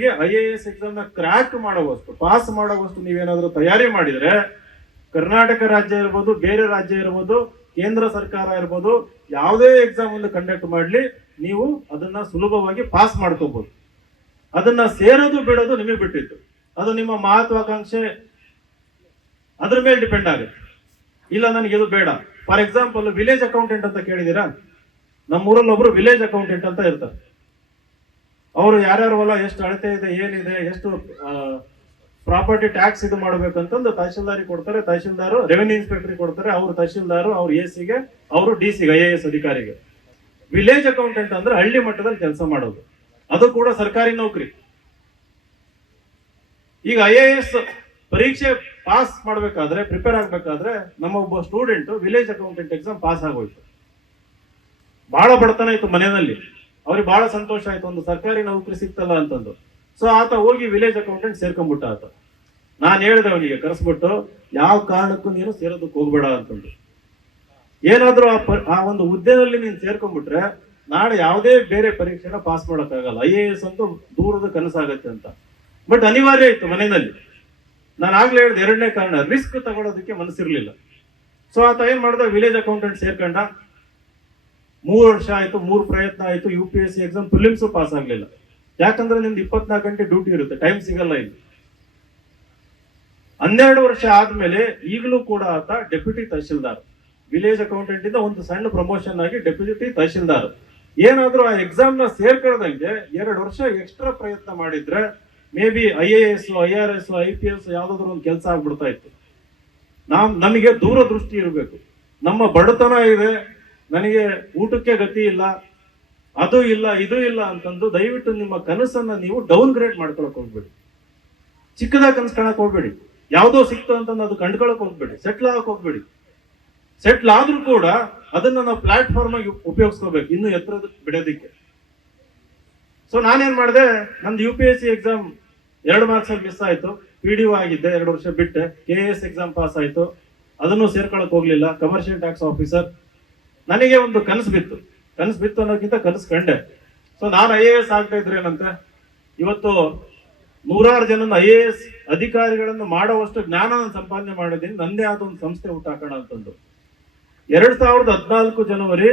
ನ ಕ್ರ್ಯಾಕ್ ಮಾಡುವಷ್ಟು, ಪಾಸ್ ಮಾಡುವಷ್ಟು ನೀವೇನಾದ್ರೂ ತಯಾರಿ ಮಾಡಿದ್ರೆ, ಕರ್ನಾಟಕ ರಾಜ್ಯ ಇರ್ಬೋದು, ಬೇರೆ ರಾಜ್ಯ ಇರ್ಬೋದು, ಕೇಂದ್ರ ಸರ್ಕಾರ ಇರ್ಬೋದು, ಯಾವುದೇ ಎಕ್ಸಾಮ್ ಒಂದು ಕಂಡಕ್ಟ್ ಮಾಡ್ಲಿ, ನೀವು ಅದನ್ನ ಸುಲಭವಾಗಿ ಪಾಸ್ ಮಾಡ್ಕೋಬಹುದು. ಅದನ್ನ ಸೇರೋದು ಬಿಡೋದು ನಿಮಗೆ ಬಿಟ್ಟಿತ್ತು. ಅದು ನಿಮ್ಮ ಮಹತ್ವಾಕಾಂಕ್ಷೆ, ಅದ್ರ ಮೇಲೆ ಡಿಪೆಂಡ್ ಆಗುತ್ತೆ. ಇಲ್ಲ ನನಗೆ ಇದು ಬೇಡ. ಫಾರ್ ಎಕ್ಸಾಂಪಲ್, ವಿಲೇಜ್ ಅಕೌಂಟೆಂಟ್ ಅಂತ ಕೇಳಿದೀರಾ? ನಮ್ಮೂರಲ್ಲಿ ಒಬ್ರು ವಿಲೇಜ್ ಅಕೌಂಟೆಂಟ್ ಅಂತ ಇರ್ತಾರೆ. ಅವರು ಯಾರ್ಯಾರ ಹೊಲ ಎಷ್ಟು ಅಳತೆ ಇದೆ, ಏನಿದೆ, ಎಷ್ಟು ಪ್ರಾಪರ್ಟಿ ಟ್ಯಾಕ್ಸ್ ಇದು ಮಾಡ್ಬೇಕಂತಂದು ತಹಶೀಲ್ದಾರಿಗೆ ಕೊಡ್ತಾರೆ. ತಹಶೀಲ್ದಾರು ರೆವೆನ್ಯೂ ಇನ್ಸ್ಪೆಕ್ಟರ್ ಕೊಡ್ತಾರೆ. ಅವರು ತಹಶೀಲ್ದಾರು, ಅವ್ರು AC ಗೆ, ಅವರು DC ಗೆ, IAS ಅಧಿಕಾರಿಗೆ. ವಿಲೇಜ್ ಅಕೌಂಟೆಂಟ್ ಅಂದ್ರೆ ಹಳ್ಳಿ ಮಟ್ಟದಲ್ಲಿ ಕೆಲಸ ಮಾಡೋದು, ಅದು ಕೂಡ ಸರ್ಕಾರಿ ನೌಕರಿ. ಈಗ IAS ಪರೀಕ್ಷೆ ಪಾಸ್ ಮಾಡ್ಬೇಕಾದ್ರೆ, ಪ್ರಿಪೇರ್ ಆಗ್ಬೇಕಾದ್ರೆ, ನಮ್ಮ ಒಬ್ಬ student village accountant exam pass ಆಗೋಯ್ತು. ಬಹಳ ಬಡತನ ಇತ್ತು ಮನೆಯಲ್ಲಿ. ಅವ್ರಿಗೆ ಬಹಳ ಸಂತೋಷ ಆಯ್ತು, ಒಂದು ಸರ್ಕಾರಿ ನೌಕರಿ ಸಿಕ್ತಲ್ಲ ಅಂತಂದು. ಸೊ ಆತ ಹೋಗಿ ವಿಲೇಜ್ ಅಕೌಂಟೆಂಟ್ ಸೇರ್ಕೊಂಡ್ಬಿಟ್ಟ. ಆತ ನಾನು ಹೇಳಿದೆ ಅವನಿಗೆ ಕರೆಸ್ಬಿಟ್ಟು, ಯಾವ ಕಾರಣಕ್ಕೂ ನೀನು ಸೇರೋದಕ್ಕೆ ಹೋಗ್ಬೇಡ ಅಂತಂದು. ಏನಾದ್ರೂ ಆ ಒಂದು ಹುದ್ದೆನಲ್ಲಿ ನೀನು ಸೇರ್ಕೊಂಡ್ಬಿಟ್ರೆ ನಾಳೆ ಯಾವುದೇ ಬೇರೆ ಪರೀಕ್ಷೆನ ಪಾಸ್ ಮಾಡೋಕ್ಕಾಗಲ್ಲ. IAS ಅಂತೂ ದೂರದ ಕನಸಾಗತ್ತೆ ಅಂತ. ಬಟ್ ಅನಿವಾರ್ಯ ಇತ್ತು ಮನೆಯಲ್ಲಿ. ನಾನು ಆಗ್ಲೇ ಹೇಳಿದೆ, 2ನೇ ಕಾರಣ, ರಿಸ್ಕ್ ತಗೊಳ್ಳೋದಕ್ಕೆ ಮನಸ್ಸಿರ್ಲಿಲ್ಲ. ಸೊ ಆತ ಏನ್ ಮಾಡ್ದ, ವಿಲೇಜ್ ಅಕೌಂಟೆಂಟ್ ಸೇರ್ಕೊಂಡ. 3 ವರ್ಷ ಆಯ್ತು, 3 ಪ್ರಯತ್ನ ಆಯ್ತು. UPSC ಎಕ್ಸಾಮ್ ಪ್ರಿಲಿಮ್ಸ್ ಪಾಸ್ ಆಗ್ಲಿಲ್ಲ. ಯಾಕಂದ್ರೆ ನಿಮ್ದು 24 ಗಂಟೆ ಡ್ಯೂಟಿ ಇರುತ್ತೆ, ಟೈಮ್ ಸಿಗಲ್ಲ ಇಲ್ಲಿ. 12 ವರ್ಷ ಆದ್ಮೇಲೆ ಈಗಲೂ ಕೂಡ ಆತ ಡೆಪ್ಯೂಟಿ ತಹಶೀಲ್ದಾರ್. ವಿಲೇಜ್ ಅಕೌಂಟೆಂಟ್ ಇಂದ ಒಂದು ಸಣ್ಣ ಪ್ರಮೋಷನ್ ಆಗಿ ಡೆಪ್ಯೂಟಿ ತಹಶೀಲ್ದಾರ್. ಏನಾದ್ರೂ ಆ ಎಕ್ಸಾಮ್ ನ ಸೇರ್ಕೊಳ್ಳದಂಗೆ 2 ವರ್ಷ ಎಕ್ಸ್ಟ್ರಾ ಪ್ರಯತ್ನ ಮಾಡಿದ್ರೆ may be IAS, IRS, IPS ಯಾವ್ದಾದ್ರು ಒಂದು ಕೆಲಸ ಆಗ್ಬಿಡ್ತಾ ಇತ್ತು. ನಮಗೆ ದೂರದೃಷ್ಟಿ ಇರಬೇಕು. ನಮ್ಮ ಬಡತನ ಇದೆ, ನನಗೆ ಊಟಕ್ಕೆ ಗತಿ ಇಲ್ಲ, ಅದು ಇಲ್ಲ, ಇದು ಇಲ್ಲ ಅಂತಂದು ದಯವಿಟ್ಟು ನಿಮ್ಮ ಕನಸನ್ನ ನೀವು ಡೌನ್ ಗ್ರೇಡ್ ಮಾಡ್ಕೊಳಕ್ ಹೋಗ್ಬೇಡಿ. ಚಿಕ್ಕದಾಗ ಕನಸು ಕಾಣಕ್ ಹೋಗ್ಬೇಡಿ. ಯಾವ್ದೋ ಸಿಕ್ತು ಅಂತಂದು ಅದು ಕಂಡ್ಕೊಳಕ್ ಹೋಗ್ಬೇಡಿ. ಸೆಟ್ಲ್ ಆಗಕ್ ಹೋಗ್ಬೇಡಿ. ಸೆಟ್ಲ್ ಆದ್ರೂ ಕೂಡ ಅದನ್ನ ನಾವು ಪ್ಲಾಟ್ಫಾರ್ಮ್ ಆಗಿ ಉಪಯೋಗಿಸ್ಕೋಬೇಕು, ಇನ್ನು ಎತ್ತರದ ಬಿಡೋದಿಕ್ಕೆ. ಸೊ ನಾನೇನ್ ಮಾಡಿದೆ, ನಂದು UPSC ಎಕ್ಸಾಮ್ 2 ಮಾರ್ಕ್ಸ್ ಅಲ್ಲಿ ಮಿಸ್ ಆಯ್ತು. PDO ಆಗಿದ್ದೆ, 2 ವರ್ಷ ಬಿಟ್ಟೆ. KAS ಎಕ್ಸಾಮ್ ಪಾಸ್ ಆಯ್ತು, ಅದನ್ನು ಸೇರ್ಕೊಳಕ್ ಹೋಗ್ಲಿಲ್ಲ. Commercial tax officer. ನನಗೆ ಒಂದು ಕನಸು ಬಿತ್ತು ಅನ್ನೋಕ್ಕಿಂತ ಕನಸು ಕಂಡೆ. ಸೊ ನಾನು IAS ಆಗ್ತಾ ಇದ್ರೆ ಏನಂತೆ, ಇವತ್ತು 100 ಜನನ IAS ಅಧಿಕಾರಿಗಳನ್ನು ಮಾಡುವಷ್ಟು ಜ್ಞಾನ ನಾನು ಸಂಪಾದನೆ ಮಾಡಿದ್ದೀನಿ, ನಂದೇ ಆದ ಒಂದು ಸಂಸ್ಥೆ ಹುಟ್ಟಾಕೋಣ ಅಂತಂದು 2014 ಜನವರಿ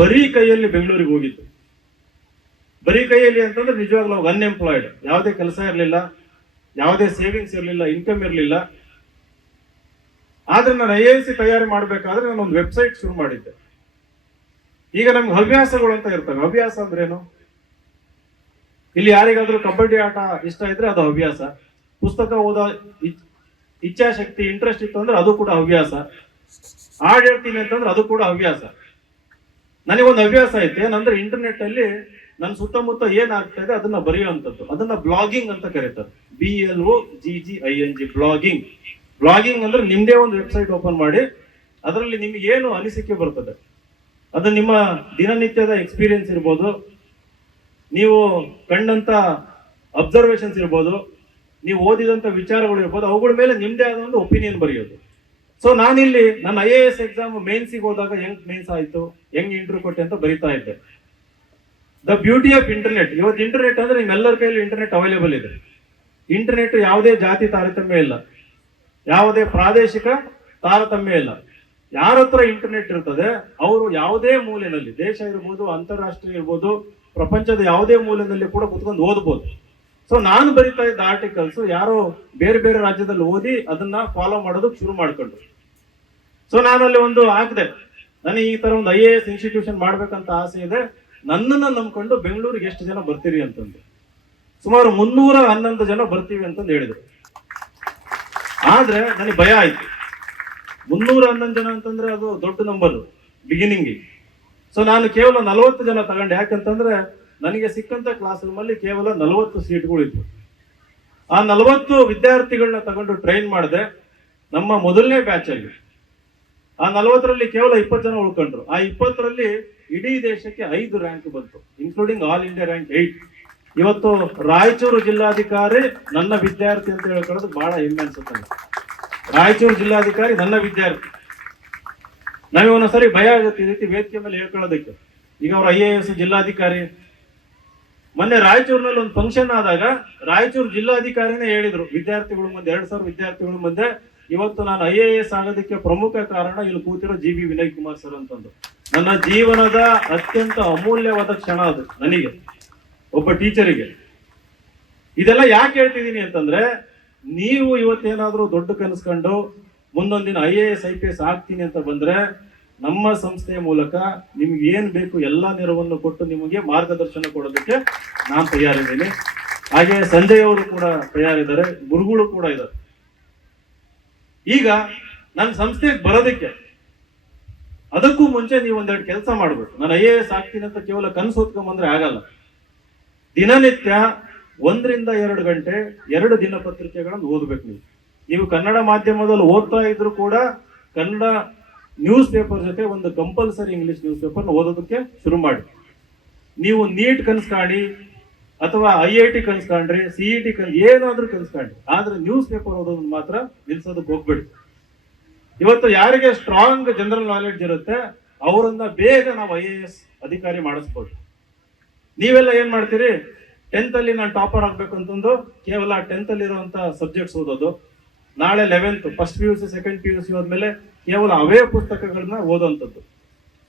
ಬರೀ ಕೈಯಲ್ಲಿ ಬೆಂಗಳೂರಿಗೆ ಹೋಗಿತ್ತು. ಬರೀ ಕೈಯಲ್ಲಿ ಅಂತಂದ್ರೆ ನಿಜವಾಗ್ಲೂ ಅನ್ಎಂಪ್ಲಾಯ್ಡ್, ಯಾವುದೇ ಕೆಲಸ ಇರಲಿಲ್ಲ, ಯಾವುದೇ ಸೇವಿಂಗ್ಸ್ ಇರಲಿಲ್ಲ, ಇನ್ಕಮ್ ಇರಲಿಲ್ಲ. ಆದ್ರೆ ನಾನು IAS ತಯಾರಿ ಮಾಡ್ಬೇಕಾದ್ರೆ ನಾನು ಒಂದು ವೆಬ್ಸೈಟ್ ಶುರು ಮಾಡಿದ್ದೆ. ಈಗ ನಮ್ಗೆ ಹವ್ಯಾಸಗಳು ಅಂತ ಇರ್ತವೆ. ಹವ್ಯಾಸ ಅಂದ್ರೇನು? ಇಲ್ಲಿ ಯಾರಿಗಾದ್ರೂ ಕಬಡ್ಡಿ ಆಟ ಇಷ್ಟ ಇದ್ರೆ ಅದು ಹವ್ಯಾಸ. ಪುಸ್ತಕ ಓದೋ ಇಚ್ಛಾಶಕ್ತಿ, ಇಂಟ್ರೆಸ್ಟ್ ಇತ್ತು ಅಂದ್ರೆ ಅದು ಕೂಡ ಹವ್ಯಾಸ. ಹಾಡು ಹೇಳ್ತೀನಿ ಅಂತಂದ್ರೆ ಅದು ಕೂಡ ಹವ್ಯಾಸ. ನನಗೊಂದು ಹವ್ಯಾಸ ಐತೆ, ಏನಂದ್ರೆ ಇಂಟರ್ನೆಟ್ ಅಲ್ಲಿ ನನ್ನ ಸುತ್ತಮುತ್ತ ಏನಾಗ್ತಾ ಇದೆ ಅದನ್ನ ಬರೆಯುವಂಥದ್ದು. ಅದನ್ನ ಬ್ಲಾಗಿಂಗ್ ಅಂತ ಕರೀತಾರೆ. BLOGGING, blogging. ಬ್ಲಾಗಿಂಗ್ ಅಂದ್ರೆ ನಿಮ್ದೇ ಒಂದು ವೆಬ್ಸೈಟ್ ಓಪನ್ ಮಾಡಿ ಅದರಲ್ಲಿ ನಿಮ್ಗೆ ಏನು ಅನಿಸಿಕೆ ಬರ್ತದೆ, ಅದು ನಿಮ್ಮ ದಿನನಿತ್ಯದ ಎಕ್ಸ್ಪೀರಿಯನ್ಸ್ ಇರ್ಬೋದು, ನೀವು ಕಂಡಂತ ಅಬ್ಸರ್ವೇಷನ್ಸ್ ಇರ್ಬೋದು, ನೀವು ಓದಿದಂತ ವಿಚಾರಗಳು ಇರ್ಬೋದು, ಅವುಗಳ ಮೇಲೆ ನಿಮ್ದೇ ಆದ ಒಂದು ಒಪಿನಿಯನ್ ಬರೆಯೋದು. ಸೊ ನಾನಿಲ್ಲಿ ನನ್ನ IAS ಎಕ್ಸಾಮ್ ಮೇನ್ಸಿಗೆ ಹೋದಾಗ ಹೆಂಗ್ ಮೇನ್ಸ್ ಆಯ್ತು, ಹೆಂಗ್ ಇಂಟರ್ವ್ಯೂ ಕೊಟ್ಟೆ ಅಂತ ಬರೀತಾ ಇದ್ದೆ. The beauty of internet. ಇವತ್ತು ಇಂಟರ್ನೆಟ್ ಅಂದ್ರೆ ನಿಮ್ಮೆಲ್ಲರ ಕೈಯಲ್ಲಿ ಇಂಟರ್ನೆಟ್ ಅವೈಲೇಬಲ್ ಇದೆ. ಇಂಟರ್ನೆಟ್ ಯಾವುದೇ ಜಾತಿ ತಾರತಮ್ಯ ಇಲ್ಲ, ಯಾವುದೇ ಪ್ರಾದೇಶಿಕ ತಾರತಮ್ಯ ಇಲ್ಲ. ಯಾರ ಹತ್ರ ಇಂಟರ್ನೆಟ್ ಇರ್ತದೆ ಅವರು ಯಾವುದೇ ಮೂಲೆಯಲ್ಲಿ, ದೇಶ ಇರ್ಬೋದು, ಅಂತಾರಾಷ್ಟ್ರೀಯ ಇರ್ಬೋದು, ಪ್ರಪಂಚದ ಯಾವುದೇ ಮೂಲೆಯಲ್ಲಿ ಕೂಡ ಕುತ್ಕೊಂಡು ಓದ್ಬೋದು. ಸೊ ನಾನು ಬರಿತಾ ಇದ್ದ ಆರ್ಟಿಕಲ್ಸ್ ಯಾರೋ ಬೇರೆ ಬೇರೆ ರಾಜ್ಯದಲ್ಲಿ ಓದಿ ಅದನ್ನ ಫಾಲೋ ಮಾಡೋದಕ್ಕೆ ಶುರು ಮಾಡ್ಕೊಂಡ್ರು. ಸೊ ನಾನು ಅಲ್ಲಿ ಒಂದು ಹಾಕಿದೆ, ನನಗೆ ಈ ತರ ಒಂದು IAS ಇನ್ಸ್ಟಿಟ್ಯೂಷನ್ ಮಾಡ್ಬೇಕಂತ ಆಸೆ ಇದೆ, ನನ್ನನ್ನು ನಂಬ್ಕೊಂಡು ಬೆಂಗಳೂರಿಗೆ ಎಷ್ಟು ಜನ ಬರ್ತೀರಿ ಅಂತಂದು. ಸುಮಾರು 311 ಜನ ಬರ್ತೀವಿ ಅಂತಂದು ಹೇಳಿದ್ರು. ಆದ್ರೆ ನನಗೆ ಭಯ ಆಯ್ತು. 311 ಜನ ಅಂತಂದ್ರೆ ಅದು ದೊಡ್ಡ ನಂಬರ್ ಬಿಗಿನಿಂಗ್. ಸೊ ನಾನು ಕೇವಲ 40 ಜನ ತಗೊಂಡೆ. ಯಾಕಂತಂದ್ರೆ ನನಗೆ ಸಿಕ್ಕಂತ ಕ್ಲಾಸ್ ರೂಮ್ ಅಲ್ಲಿ ಕೇವಲ 40 ಸೀಟ್ಗಳು ಇತ್ತು. ಆ 40 ವಿದ್ಯಾರ್ಥಿಗಳನ್ನ ತಗೊಂಡು ಟ್ರೈನ್ ಮಾಡಿದೆ ನಮ್ಮ ಮೊದಲನೇ ಬ್ಯಾಚ್ ಅಲ್ಲಿ. ಆ 40ರಲ್ಲಿ ಕೇವಲ 20 ಜನ ಉಳ್ಕೊಂಡ್ರು. ಆ 20ರಲ್ಲಿ ಇಡೀ ದೇಶಕ್ಕೆ 5 ರ್ಯಾಂಕ್ ಬಂತು, ಇನ್ಕ್ಲೂಡಿಂಗ್ ಆಲ್ ಇಂಡಿಯಾ ರ್ಯಾಂಕ್ 8. ಇವತ್ತು ರಾಯಚೂರು ಜಿಲ್ಲಾಧಿಕಾರಿ ನನ್ನ ವಿದ್ಯಾರ್ಥಿ ಅಂತ ಹೇಳ್ಕೊಳ್ಳೋದು ಬಹಳ ಹೆಮ್ಮೆ ಅನ್ಸುತ್ತೆ. ರಾಯಚೂರು ಜಿಲ್ಲಾಧಿಕಾರಿ ನನ್ನ ವಿದ್ಯಾರ್ಥಿ. ನಮಗೆ ಒಂದೊಂದ್ಸರಿ ಭಯ ಆಗುತ್ತೆ ಈ ರೀತಿ ವೇದಿಕೆ ಮೇಲೆ ಹೇಳ್ಕೊಳ್ಳೋದಕ್ಕೆ. ಈಗ ಅವ್ರ IAS ಜಿಲ್ಲಾಧಿಕಾರಿ. ಮೊನ್ನೆ ರಾಯಚೂರಿನಲ್ಲಿ ಒಂದು ಫಂಕ್ಷನ್ ಆದಾಗ ರಾಯಚೂರು ಜಿಲ್ಲಾಧಿಕಾರಿನೇ ಹೇಳಿದ್ರು ವಿದ್ಯಾರ್ಥಿಗಳು ಮುಂದೆ, 2000 ವಿದ್ಯಾರ್ಥಿಗಳ ಮುಂದೆ, ಇವತ್ತು ನಾನು IAS ಆಗೋದಕ್ಕೆ ಪ್ರಮುಖ ಕಾರಣ ಇಲ್ಲಿ ಕೂತಿರೋ GB ವಿನಯ್ ಕುಮಾರ್ ಸರ್ ಅಂತಂದು. ನನ್ನ ಜೀವನದ ಅತ್ಯಂತ ಅಮೂಲ್ಯವಾದ ಕ್ಷಣ ಅದು ನನಗೆ, ಒಬ್ಬ ಟೀಚರಿಗೆ. ಇದೆಲ್ಲ ಯಾಕೆ ಹೇಳ್ತಿದ್ದೀನಿ ಅಂತಂದ್ರೆ, ನೀವು ಇವತ್ತೇನಾದ್ರೂ ದೊಡ್ಡ ಕನಸ್ಕೊಂಡು ಮುಂದೊಂದು ದಿನ IAS IPS ಆಗ್ತೀನಿ ಅಂತ ಬಂದ್ರೆ, ನಮ್ಮ ಸಂಸ್ಥೆಯ ಮೂಲಕ ನಿಮ್ಗೆ ಏನ್ ಬೇಕು ಎಲ್ಲ ನೆರವನ್ನು ಕೊಟ್ಟು ನಿಮಗೆ ಮಾರ್ಗದರ್ಶನ ಕೊಡೋದಕ್ಕೆ ನಾನು ತಯಾರಿದ್ದೀನಿ. ಹಾಗೆ ಸಂಜಯ್ ಅವರು ಕೂಡ ತಯಾರಿದ್ದಾರೆ, ಗುರುಗಳು ಕೂಡ ಇದ್ದಾರೆ. ಈಗ ನನ್ನ ಸಂಸ್ಥೆಗೆ ಬರೋದಕ್ಕೆ ಅದಕ್ಕೂ ಮುಂಚೆ ನೀವು ಒಂದೆರಡು ಕೆಲಸ ಮಾಡ್ಬೇಕು. ನಾನು IAS ಆಗ್ತೀನಿ ಅಂತ ಕೇವಲ ಕನಸು ಹೊತ್ಕೊಂಡ್ಬಂದ್ರೆ ಆಗಲ್ಲ. ದಿನನಿತ್ಯ 1 ರಿಂದ 2 ಗಂಟೆ 2 ದಿನಪತ್ರಿಕೆಗಳನ್ನು ಓದ್ಬೇಕು. ನೀವು ಕನ್ನಡ ಮಾಧ್ಯಮದಲ್ಲಿ ಓದ್ತಾ ಇದ್ರು ಕೂಡ ಕನ್ನಡ ನ್ಯೂಸ್ ಪೇಪರ್ ಜೊತೆ ಒಂದು ಕಂಪಲ್ಸರಿ ಇಂಗ್ಲಿಷ್ ನ್ಯೂಸ್ ಪೇಪರ್ ಓದೋದಕ್ಕೆ ಶುರು ಮಾಡಿ. ನೀವು ನೀಟ್ ಕನಸು ಕಾಣಿ ಅಥವಾ IIT ಕನಸು ಕಾಣ್ರಿ, CET ಏನಾದ್ರೂ ಕನಸು ಕಾಣಿ, ಆದ್ರೆ ನ್ಯೂಸ್ ಪೇಪರ್ ಓದೋದನ್ನ ಮಾತ್ರ ನಿಲ್ಸೋದಕ್ಕೆ ಹೋಗ್ಬೇಡಿ. ಇವತ್ತು ಯಾರಿಗೆ ಸ್ಟ್ರಾಂಗ್ ಜನರಲ್ ನಾಲೆಡ್ಜ್ ಇರುತ್ತೆ ಅವರನ್ನ ಬೇಗ ನಾವು IAS ಅಧಿಕಾರಿ ಮಾಡಿಸ್ಬೋದು. ನೀವೆಲ್ಲ ಏನ್ ಮಾಡ್ತೀರಿ, 10th ಅಲ್ಲಿ ನಾನು ಟಾಪರ್ ಆಗ್ಬೇಕು ಅಂತಂದು ಕೇವಲ 10th ಅಲ್ಲಿ ಇರುವಂತ ಸಬ್ಜೆಕ್ಟ್ಸ್ ಓದೋದು. ನಾಳೆ 11th first PUC second PUC ಹೋದ್ಮೇಲೆ ಕೇವಲ ಅವೇ ಪುಸ್ತಕಗಳನ್ನ ಓದೋಂಥದ್ದು.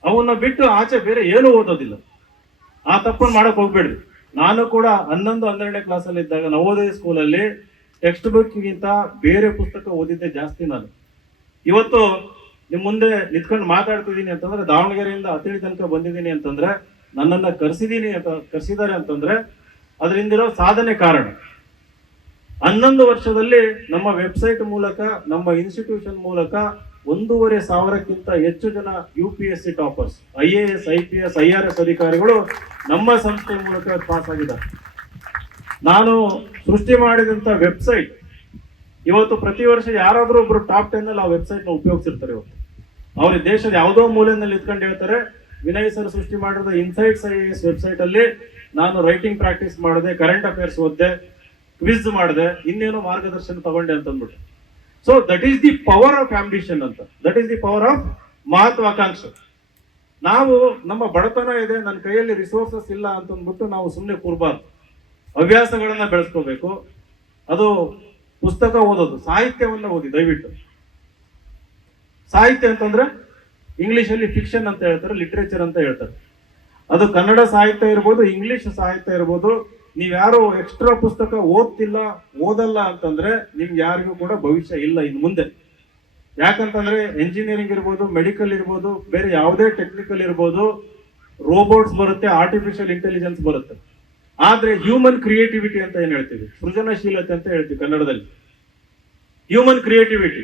ಅವನ್ನ ಬಿಟ್ಟು ಆಚೆ ಬೇರೆ ಏನು ಓದೋದಿಲ್ಲ. ಆ ತಪ್ಪನ್ನು ಮಾಡಕ್ ಹೋಗ್ಬೇಡ್ರಿ. ನಾನು ಕೂಡ 11, 12ನೇ ಕ್ಲಾಸಲ್ಲಿ ಇದ್ದಾಗ ನವೋದಯ ಸ್ಕೂಲಲ್ಲಿ ಟೆಕ್ಸ್ಟ್ ಬುಕ್ಗಿಂತ ಬೇರೆ ಪುಸ್ತಕ ಓದಿದ್ದೆ ಜಾಸ್ತಿ ನಾನು. ಇವತ್ತು ನಿಮ್ ಮುಂದೆ ನಿಂತ್ಕೊಂಡು ಮಾತಾಡ್ತಿದ್ದೀನಿ ಅಂತಂದ್ರೆ, ದಾವಣಗೆರೆಯಿಂದ ಅತಿಳಿ ತನಕ ಬಂದಿದ್ದೀನಿ ಅಂತಂದ್ರೆ, ನನ್ನನ್ನ ಕರೆಸಿದ್ದಾರೆ ಅಂತಂದ್ರೆ ಅದರಿಂದಿರೋ ಸಾಧನೆ ಕಾರಣ. 11 ವರ್ಷದಲ್ಲಿ ನಮ್ಮ ವೆಬ್ಸೈಟ್ ಮೂಲಕ, ನಮ್ಮ ಇನ್ಸ್ಟಿಟ್ಯೂಷನ್ ಮೂಲಕ 1,500ಕ್ಕಿಂತ ಹೆಚ್ಚು ಜನ UPSC toppers, IAS, IPS, IRS ಅಧಿಕಾರಿಗಳು ನಮ್ಮ ಸಂಸ್ಥೆ ಮೂಲಕ ಪಾಸ್ ಆಗಿದ್ದಾರೆ. ನಾನು ಸೃಷ್ಟಿ ಮಾಡಿದಂತ ವೆಬ್ಸೈಟ್ ಇವತ್ತು ಪ್ರತಿ ವರ್ಷ ಯಾರಾದ್ರೂ ಒಬ್ರು ಟಾಪ್ 10 ಅಲ್ಲಿ ಆ ವೆಬ್ಸೈಟ್ ನ ಉಪಯೋಗಿಸಿರ್ತಾರೆ. ಇವತ್ತು ಅವ್ರ ದೇಶದ ಯಾವುದೋ ಮೂಲೆಯಲ್ಲಿ ಇಟ್ಕೊಂಡು ಹೇಳ್ತಾರೆ, ವಿನಯ್ ಸರ್ ಸೃಷ್ಟಿ ಮಾಡಿದ ಇನ್ಸೈಟ್ಸ್ IAS ವೆಬ್ಸೈಟ್ ಅಲ್ಲಿ ನಾನು ರೈಟಿಂಗ್ ಪ್ರಾಕ್ಟೀಸ್ ಮಾಡಿದೆ, ಕರೆಂಟ್ ಅಫೇರ್ಸ್ ಓದಿದೆ, ಕ್ವಿಜ್ ಮಾಡಿದೆ, ಇನ್ನೇನೋ ಮಾರ್ಗದರ್ಶನ ತಗೊಂಡೆ ಅಂತ ಅಂದ್ಬಿಟ್ಟು. So that is the power of ambition ಅಂತ, that is the power of ಮಹತ್ವಾಕಾಂಕ್ಷೆ. ನಾವು ನಮ್ಮ ಬಡತನ ಇದೆ, ನನ್ನ ಕೈಯಲ್ಲಿ ರಿಸೋರ್ಸಸ್ ಇಲ್ಲ ಅಂತ ಅಂದ್ಬಿಟ್ಟು ನಾವು ಸುಮ್ಮನೆ ಕೂರ್ಬಾರ್ದು. ಹವ್ಯಾಸಗಳನ್ನ ಬೆಳೆಸ್ಕೋಬೇಕು. ಅದು ಪುಸ್ತಕ ಓದೋದು, ಸಾಹಿತ್ಯವನ್ನ ಓದಿ ದಯವಿಟ್ಟು. ಸಾಹಿತ್ಯ ಅಂತಂದ್ರೆ ಇಂಗ್ಲಿಷಲ್ಲಿ ಫಿಕ್ಷನ್ ಅಂತ ಹೇಳ್ತಾರೆ, ಲಿಟ್ರೇಚರ್ ಅಂತ ಹೇಳ್ತಾರೆ. ಅದು ಕನ್ನಡ ಸಾಹಿತ್ಯ ಇರ್ಬೋದು, ಇಂಗ್ಲಿಷ್ ಸಾಹಿತ್ಯ ಇರ್ಬೋದು. ನೀವ್ಯಾರು ಎಕ್ಸ್ಟ್ರಾ ಪುಸ್ತಕ ಓದಲ್ಲ ಅಂತಂದ್ರೆ ನಿಮ್ಗೆ ಯಾರಿಗೂ ಕೂಡ ಭವಿಷ್ಯ ಇಲ್ಲ ಇನ್ನು ಮುಂದೆ. ಯಾಕಂತಂದ್ರೆ ಎಂಜಿನಿಯರಿಂಗ್ ಇರ್ಬೋದು, ಮೆಡಿಕಲ್ ಇರ್ಬೋದು, ಬೇರೆ ಯಾವುದೇ ಟೆಕ್ನಿಕಲ್ ಇರ್ಬೋದು, ರೋಬೋಟ್ಸ್ ಬರುತ್ತೆ, ಆರ್ಟಿಫಿಷಿಯಲ್ ಇಂಟೆಲಿಜೆನ್ಸ್ ಬರುತ್ತೆ. ಆದ್ರೆ ಹ್ಯೂಮನ್ ಕ್ರಿಯೇಟಿವಿಟಿ ಅಂತ ಏನ್ ಹೇಳ್ತೀವಿ, ಸೃಜನಶೀಲತೆ ಅಂತ ಹೇಳ್ತೀವಿ ಕನ್ನಡದಲ್ಲಿ, ಹ್ಯೂಮನ್ ಕ್ರಿಯೇಟಿವಿಟಿ,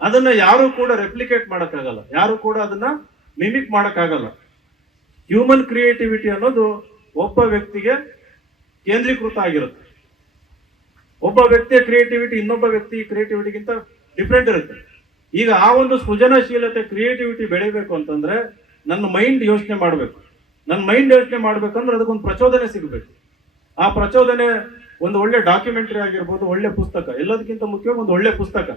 ಅದನ್ನ ಯಾರು ಕೂಡ ರೆಪ್ಲಿಕೇಟ್ ಮಾಡಕ್ಕಾಗಲ್ಲ, ಯಾರು ಕೂಡ ಅದನ್ನ ಮಿಮಿಕ್ ಮಾಡಕ್ಕಾಗಲ್ಲ. ಹ್ಯೂಮನ್ ಕ್ರಿಯೇಟಿವಿಟಿ ಅನ್ನೋದು ಒಬ್ಬ ವ್ಯಕ್ತಿಗೆ ಕೇಂದ್ರೀಕೃತ ಆಗಿರುತ್ತೆ. ಒಬ್ಬ ವ್ಯಕ್ತಿಯ ಕ್ರಿಯೇಟಿವಿಟಿ ಇನ್ನೊಬ್ಬ ವ್ಯಕ್ತಿ ಕ್ರಿಯೇಟಿವಿಟಿಗಿಂತ ಡಿಫ್ರೆಂಟ್ ಇರುತ್ತೆ. ಈಗ ಆ ಒಂದು ಸೃಜನಶೀಲತೆ, ಕ್ರಿಯೇಟಿವಿಟಿ ಬೆಳಿಬೇಕು ಅಂತಂದ್ರೆ ನನ್ನ ಮೈಂಡ್ ಯೋಚನೆ ಮಾಡಬೇಕು. ನನ್ನ ಮೈಂಡ್ ಯೋಚನೆ ಮಾಡ್ಬೇಕಂದ್ರೆ ಅದಕ್ಕೊಂದು ಪ್ರಚೋದನೆ ಸಿಗಬೇಕು. ಆ ಪ್ರಚೋದನೆ ಒಂದು ಒಳ್ಳೆ ಡಾಕ್ಯುಮೆಂಟರಿ ಆಗಿರ್ಬೋದು, ಒಳ್ಳೆ ಪುಸ್ತಕ, ಎಲ್ಲದಕ್ಕಿಂತ ಮುಖ್ಯವಾಗಿ ಒಂದು ಒಳ್ಳೆ ಪುಸ್ತಕ.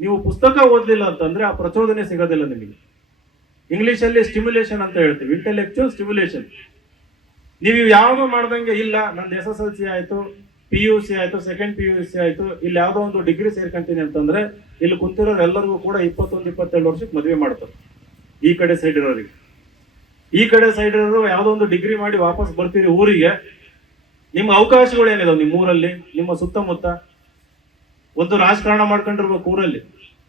ನೀವು ಪುಸ್ತಕ ಓದಲಿಲ್ಲ ಅಂತಂದ್ರೆ ಆ ಪ್ರಚೋದನೆ ಸಿಗೋದಿಲ್ಲ ನಿಮಗೆ. ಇಂಗ್ಲಿಷಲ್ಲಿ ಸ್ಟಿಮ್ಯುಲೇಷನ್ ಅಂತ ಹೇಳ್ತೀವಿ, ಇಂಟೆಲೆಕ್ಚುಯಲ್ ಸ್ಟಿಮ್ಯುಲೇಷನ್. ನೀವು ಯಾವುದು ಮಾಡ್ದಂಗೆ ಇಲ್ಲ, ನಂದು SSLC ಆಯ್ತು, PUC ಆಯ್ತು, ಸೆಕೆಂಡ್ PUC ಆಯ್ತು, ಇಲ್ಲಿ ಯಾವ್ದೋ ಒಂದು ಡಿಗ್ರಿ ಸೇರ್ಕೊಂತೀನಿ ಅಂತಂದ್ರೆ ಇಲ್ಲಿ ಕುಂತಿರೋರು ಎಲ್ಲರಿಗೂ ಕೂಡ 21-22 ವರ್ಷಕ್ಕೆ ಮದುವೆ ಮಾಡ್ತಾರೆ. ಈ ಕಡೆ ಸೈಡ್ ಇರೋರಿಗೆ, ಈ ಕಡೆ ಸೈಡ್ ಇರೋರು ಯಾವ್ದೋ ಒಂದು ಡಿಗ್ರಿ ಮಾಡಿ ವಾಪಸ್ ಬರ್ತೀರಿ ಊರಿಗೆ. ನಿಮ್ಮ ಅವಕಾಶಗಳು ಏನಿದಾವೆ ನಿಮ್ಮ ಊರಲ್ಲಿ, ನಿಮ್ಮ ಸುತ್ತಮುತ್ತ? ಒಂದು ರಾಜಕಾರಣ ಮಾಡ್ಕೊಂಡಿರ್ಬೇಕು ಊರಲ್ಲಿ,